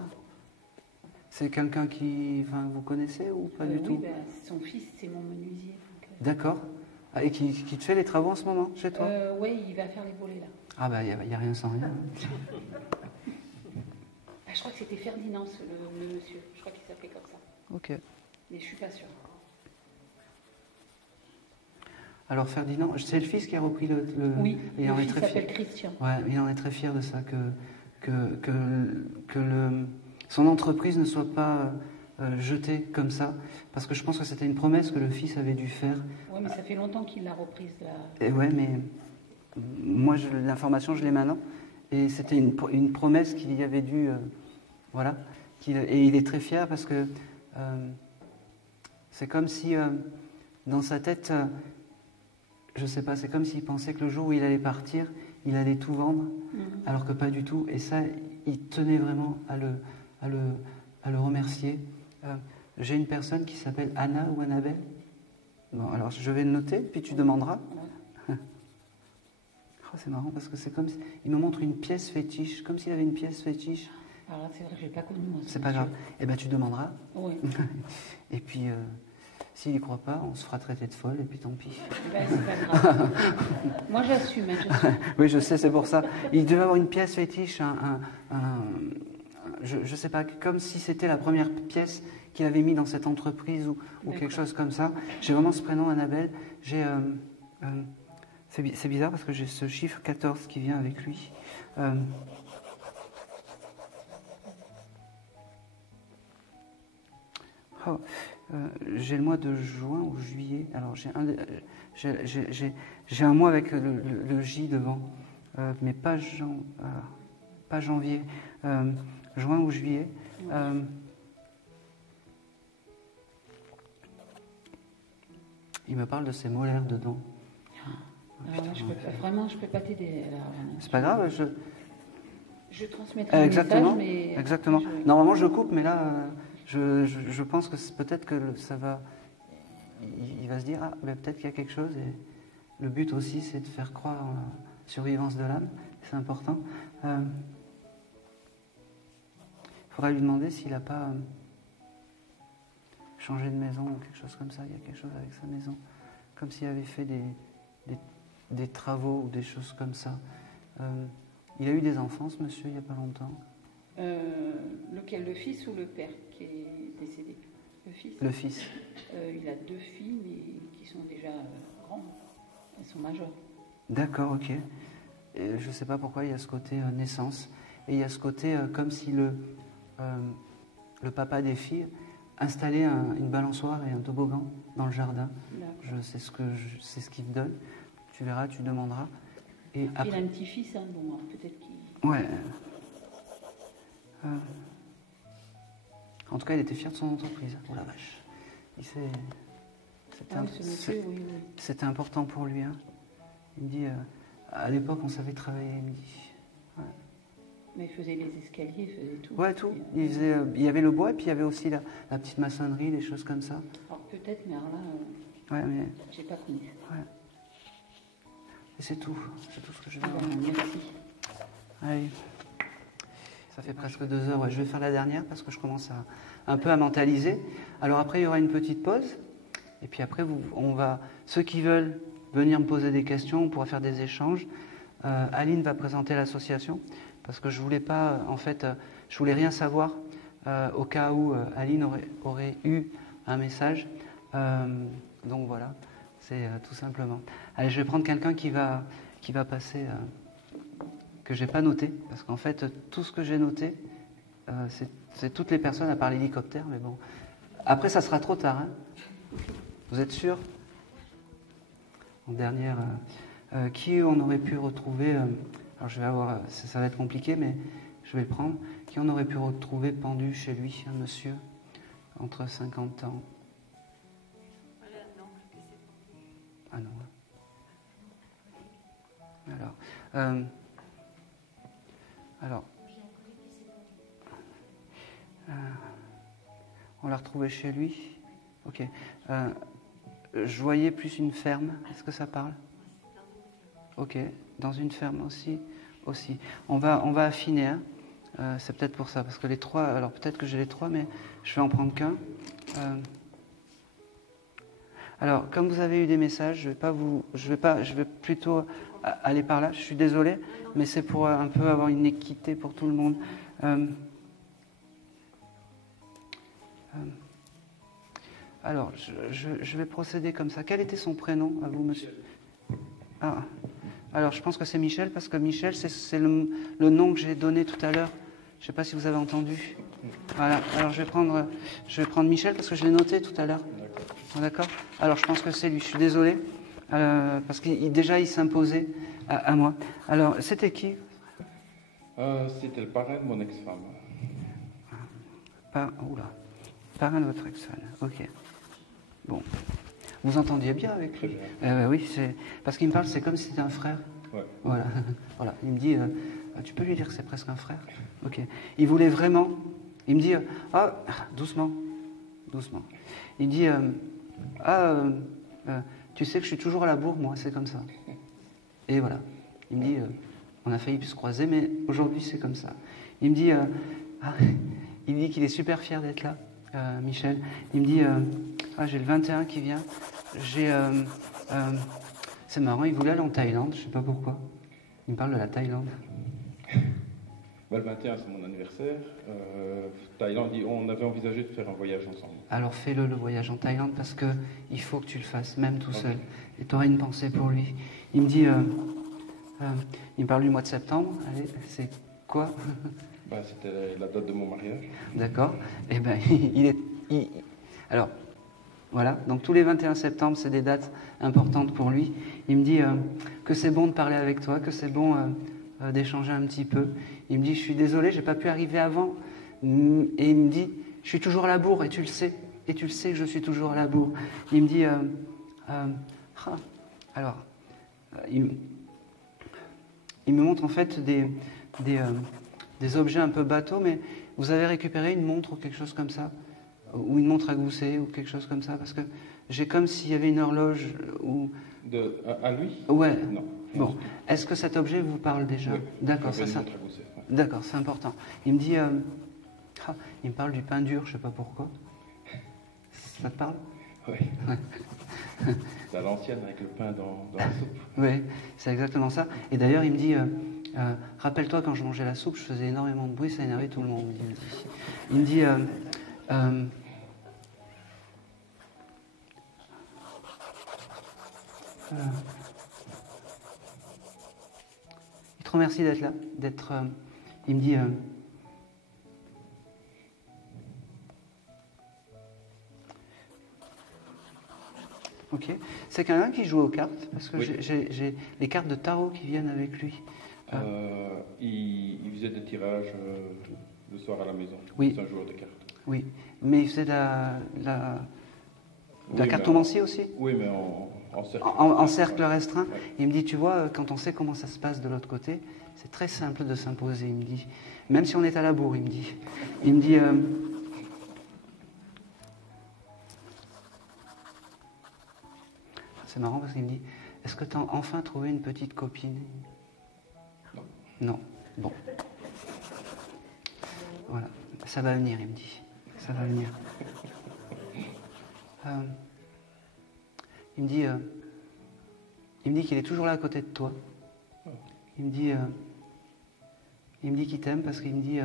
C'est quelqu'un vous connaissez ou pas du tout? Oui, son fils, c'est mon menuisier. D'accord. Ah, et qui te fait les travaux en ce moment, chez toi? Oui, il va faire les volets là. Ah bah, il n'y a rien sans rien. Je crois que c'était Ferdinand, le monsieur. Je crois qu'il s'appelait comme ça. Ok. Mais je suis pas sûre. Alors Ferdinand, c'est le fils qui a repris le... Oui, et le fils s'appelle Christian. Ouais, il en est très fier de ça, son entreprise ne soit pas jetée comme ça, parce que je pense que c'était une promesse que le fils avait dû faire. Oui, mais ça fait longtemps qu'il l'a reprise là. Et ouais, mais moi, l'information, je l'ai maintenant, et c'était une promesse qu'il y avait dû... voilà. Et il est très fier parce que c'est comme si dans sa tête... je sais pas, c'est comme s'il pensait que le jour où il allait partir, il allait tout vendre, alors que pas du tout. Et ça, il tenait vraiment à le remercier. J'ai une personne qui s'appelle Anna ou Annabelle. Bon, alors je vais le noter, puis tu demanderas. Oh, c'est marrant parce que c'est comme il me montre une pièce fétiche, comme s'il avait une pièce fétiche. Alors là, c'est vrai que je l'ai pas connu moi. C'est pas grave. Eh ben tu demanderas. Oui. Et puis. S'il n'y croit pas, on se fera traiter de folle et puis tant pis. C'est pas grave. Moi j'assume. Oui, je sais, c'est pour ça. Il devait avoir une pièce fétiche, je sais pas, comme si c'était la première pièce qu'il avait mis dans cette entreprise ou quelque chose comme ça. J'ai vraiment ce prénom, Annabelle. C'est bizarre parce que j'ai ce chiffre 14 qui vient avec lui. J'ai le mois de juin ou juillet. Alors j'ai un mois avec le J devant, mais pas pas janvier, juin ou juillet. Il me parle de ses molaires dedans. Alors là, je peux pas t'aider. C'est pas grave, je transmettrai le exactement, message, mais... exactement. Normalement, je coupe, mais là, je pense que peut-être que ça va... Il va se dire, ah, ben, peut-être qu'il y a quelque chose. Et le but aussi, c'est de faire croire en la survivance de l'âme. C'est important. Il faudra lui demander s'il n'a pas changé de maison ou quelque chose comme ça. Il y a quelque chose avec sa maison. Comme s'il avait fait des travaux ou des choses comme ça. Il a eu des enfants, ce monsieur, il n'y a pas longtemps. Lequel, le fils ou le père qui est décédé? Le fils. Le fils. Il a 2 filles, mais qui sont déjà grandes. Elles sont majeures. D'accord, ok. Et je ne sais pas pourquoi il y a ce côté naissance. Et il y a ce côté comme si le papa des filles installait une balançoire et un toboggan dans le jardin. C'est ce qu'il te donne. Tu verras, tu demanderas. Et après... Il a un petit-fils, hein, bon, peut-être qu'il... Ouais. En tout cas, il était fier de son entreprise. Oh la vache. C'était important pour lui. Hein. Il me dit, à l'époque, on savait travailler, il me dit. Ouais. Mais il faisait les escaliers, il faisait tout. Ouais, tout. Il y avait le bois, et puis il y avait aussi la petite maçonnerie, des choses comme ça. Alors peut-être, mais alors là, ouais, mais... j'ai pas connu. Ouais. Et c'est tout ce que je veux dire. Merci. Allez. Ça fait presque 2 heures. Ouais. Je vais faire la dernière parce que je commence un peu à mentaliser. Alors après, il y aura une petite pause. Et puis après, ceux qui veulent venir me poser des questions, on pourra faire des échanges. Aline va présenter l'association parce que je voulais pas, en fait, je voulais rien savoir au cas où Aline aurait eu un message. Donc voilà, c'est tout simplement. Allez, je vais prendre quelqu'un qui va passer, que j'ai pas noté, parce qu'en fait, tout ce que j'ai noté, c'est toutes les personnes à part l'hélicoptère, mais bon. Après, ça sera trop tard. Hein. Vous êtes sûr? En dernière, qui on aurait pu retrouver, alors je vais avoir, ça va être compliqué, mais je vais le prendre, qui on aurait pu retrouver pendu chez lui, un monsieur, entre 50 ans. Ah non. Alors, on l'a retrouvé chez lui. Ok. Je voyais plus une ferme. Est-ce que ça parle? Ok. Dans une ferme aussi. On va affiner. Hein. C'est peut-être pour ça, parce que les 3. Alors peut-être que j'ai les 3, mais je vais en prendre qu'un. Alors, comme vous avez eu des messages, je vais plutôt aller par là. Je suis désolé, mais c'est pour un peu avoir une équité pour tout le monde. Alors, je vais procéder comme ça. Quel était son prénom à vous, monsieur? Ah, alors je pense que c'est Michel, parce que Michel, c'est le nom que j'ai donné tout à l'heure. Je ne sais pas si vous avez entendu. Voilà, alors je vais prendre Michel, parce que je l'ai noté tout à l'heure. D'accord. Alors je pense que c'est lui, je suis désolé, parce qu'il déjà il s'imposait à moi. Alors, c'était qui? C'était le parrain de mon ex-femme. Parrain de votre ex-femme, ok. Bon. Vous entendiez bien avec lui? Oui, parce qu'il me parle, c'est comme si c'était un frère. Ouais. Voilà. Voilà. Il me dit, tu peux lui dire que c'est presque un frère? Ok. Il voulait vraiment, il me dit, doucement. Il me dit, tu sais que je suis toujours à la bourre, moi, c'est comme ça. Et voilà. Il me dit, on a failli se croiser, mais aujourd'hui, c'est comme ça. Il me dit, il me dit qu'il est super fier d'être là, Michel. Il me dit, j'ai le 21 qui vient. C'est marrant, il voulait aller en Thaïlande, je ne sais pas pourquoi. Il me parle de la Thaïlande. Le 21, c'est mon anniversaire. Thaïlande, on avait envisagé de faire un voyage ensemble. Alors fais-le voyage en Thaïlande, parce qu'il faut que tu le fasses, même tout seul. Et tu auras une pensée pour lui. Il me dit, il me parle du mois de septembre. Allez, c'est quoi? C'était la date de mon mariage. D'accord. Eh bien, alors, voilà. Donc tous les 21 septembre, c'est des dates importantes pour lui. Il me dit que c'est bon de parler avec toi, que c'est bon d'échanger un petit peu. Il me dit, je suis désolé, j'ai pas pu arriver avant. Et il me dit, je suis toujours à la bourre et tu le sais. Et tu le sais que je suis toujours à la bourre. Il me dit, alors, il me montre en fait des objets un peu bateaux, mais vous avez récupéré une montre ou quelque chose comme ça, ou une montre à gousset ou quelque chose comme ça, parce que j'ai comme s'il y avait une horloge ou... À lui? Ouais. Non. Bon, est-ce que cet objet vous parle déjà? Oui. D'accord, ça. Ouais. D'accord, c'est important. Il me dit, il me parle du pain dur, je sais pas pourquoi. Ça te parle? Oui. C'est à l'ancienne avec le pain dans la soupe. Oui, c'est exactement ça. Et d'ailleurs, il me dit, rappelle-toi quand je mangeais la soupe, je faisais énormément de bruit, ça énervait tout le monde. Il me dit, il te remercie d'être là, il me dit, ok, c'est quelqu'un qui joue aux cartes, parce que oui. j'ai les cartes de tarot qui viennent avec lui. Il faisait des tirages le soir à la maison. Oui. C'est un joueur de cartes. Oui, mais il faisait de la cartomancie aussi? Oui, mais en cercle. En cercle restreint. Ouais. Il me dit, tu vois, quand on sait comment ça se passe de l'autre côté, c'est très simple de s'imposer, il me dit. Même si on est à la bourre, il me dit. Il me dit... c'est marrant parce qu'il me dit, est-ce que tu as enfin trouvé une petite copine? Non. Non. Bon. Voilà. Ça va venir, il me dit. Ça va venir. Il me dit qu'il est toujours là à côté de toi. Il me dit qu'il t'aime parce qu'il me dit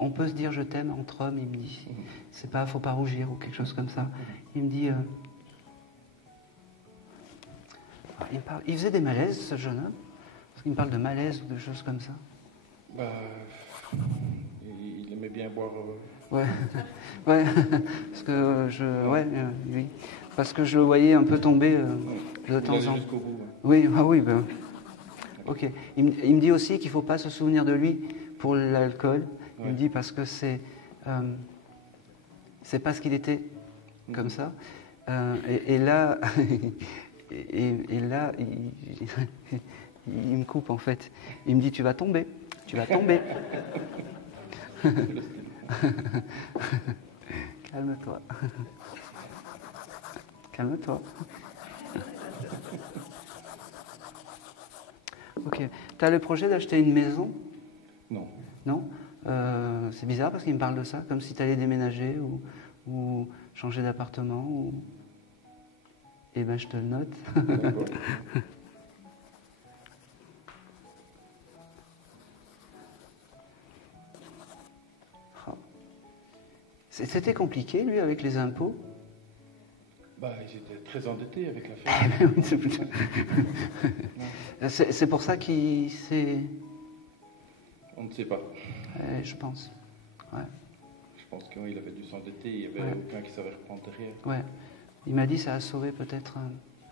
on peut se dire je t'aime entre hommes, il me dit. C'est pas, faut pas rougir ou quelque chose comme ça. Il me dit il faisait des malaises, ce jeune homme, parce qu'il me parle de malaise ou de choses comme ça. Il aimait bien boire. Ouais, ouais, parce que oui, parce que je le voyais un peu tomber de temps en temps. Jusqu'au bout. Oui, oui, ben. Ok. Il me dit aussi qu'il ne faut pas se souvenir de lui pour l'alcool. Il me dit parce que c'est parce qu'il était comme ça. Et là, et là, il me coupe en fait. Il me dit tu vas tomber. Calme-toi. Calme-toi. Ok. Tu as le projet d'acheter une maison? Non. Non? C'est bizarre parce qu'il me parle de ça, comme si tu allais déménager ou changer d'appartement. Ou... Eh bien, je te le note. D'accord. C'était compliqué, lui, avec les impôts? Ils étaient très endettés avec la ferme. C'est pour ça qu'il s'est... On ne sait pas. Je pense. Ouais. Je pense qu'il avait dû s'endetter, il n'y avait aucun qui savait reprendre derrière. Ouais. Il m'a dit ça a sauvé peut-être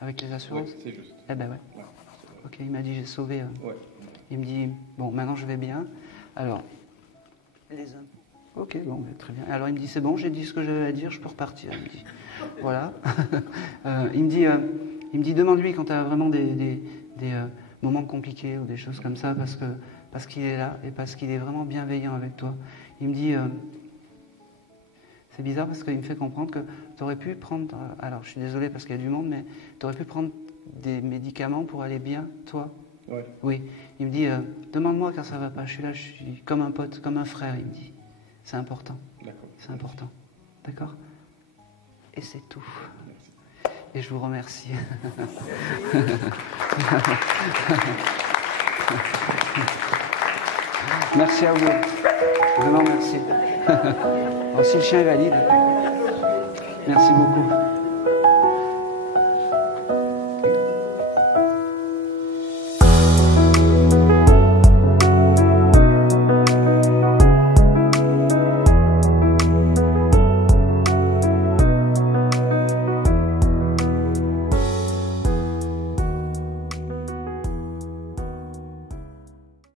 avec les assurances. Oui, c'est juste. Eh ben ouais. Ok, il m'a dit j'ai sauvé. Ouais. Il me dit, bon, maintenant je vais bien. Alors, les impôts. Ok, bon, très bien. Alors il me dit, c'est bon, j'ai dit ce que j'avais à dire, je peux repartir. Il me dit, voilà. Il me dit, demande-lui quand tu as vraiment des moments compliqués ou des choses comme ça, parce qu'il est là et parce qu'il est vraiment bienveillant avec toi. Il me dit, c'est bizarre parce qu'il me fait comprendre que tu aurais pu prendre, alors je suis désolé parce qu'il y a du monde, mais tu aurais pu prendre des médicaments pour aller bien, toi. Ouais. Oui. Il me dit, demande-moi car ça va pas, je suis là, je suis comme un pote, comme un frère, il me dit. C'est important. D'accord. C'est important. D'accord? Et c'est tout. Merci. Et je vous remercie. Merci à vous. Vraiment merci. Oh, si le chien est valide. Merci beaucoup.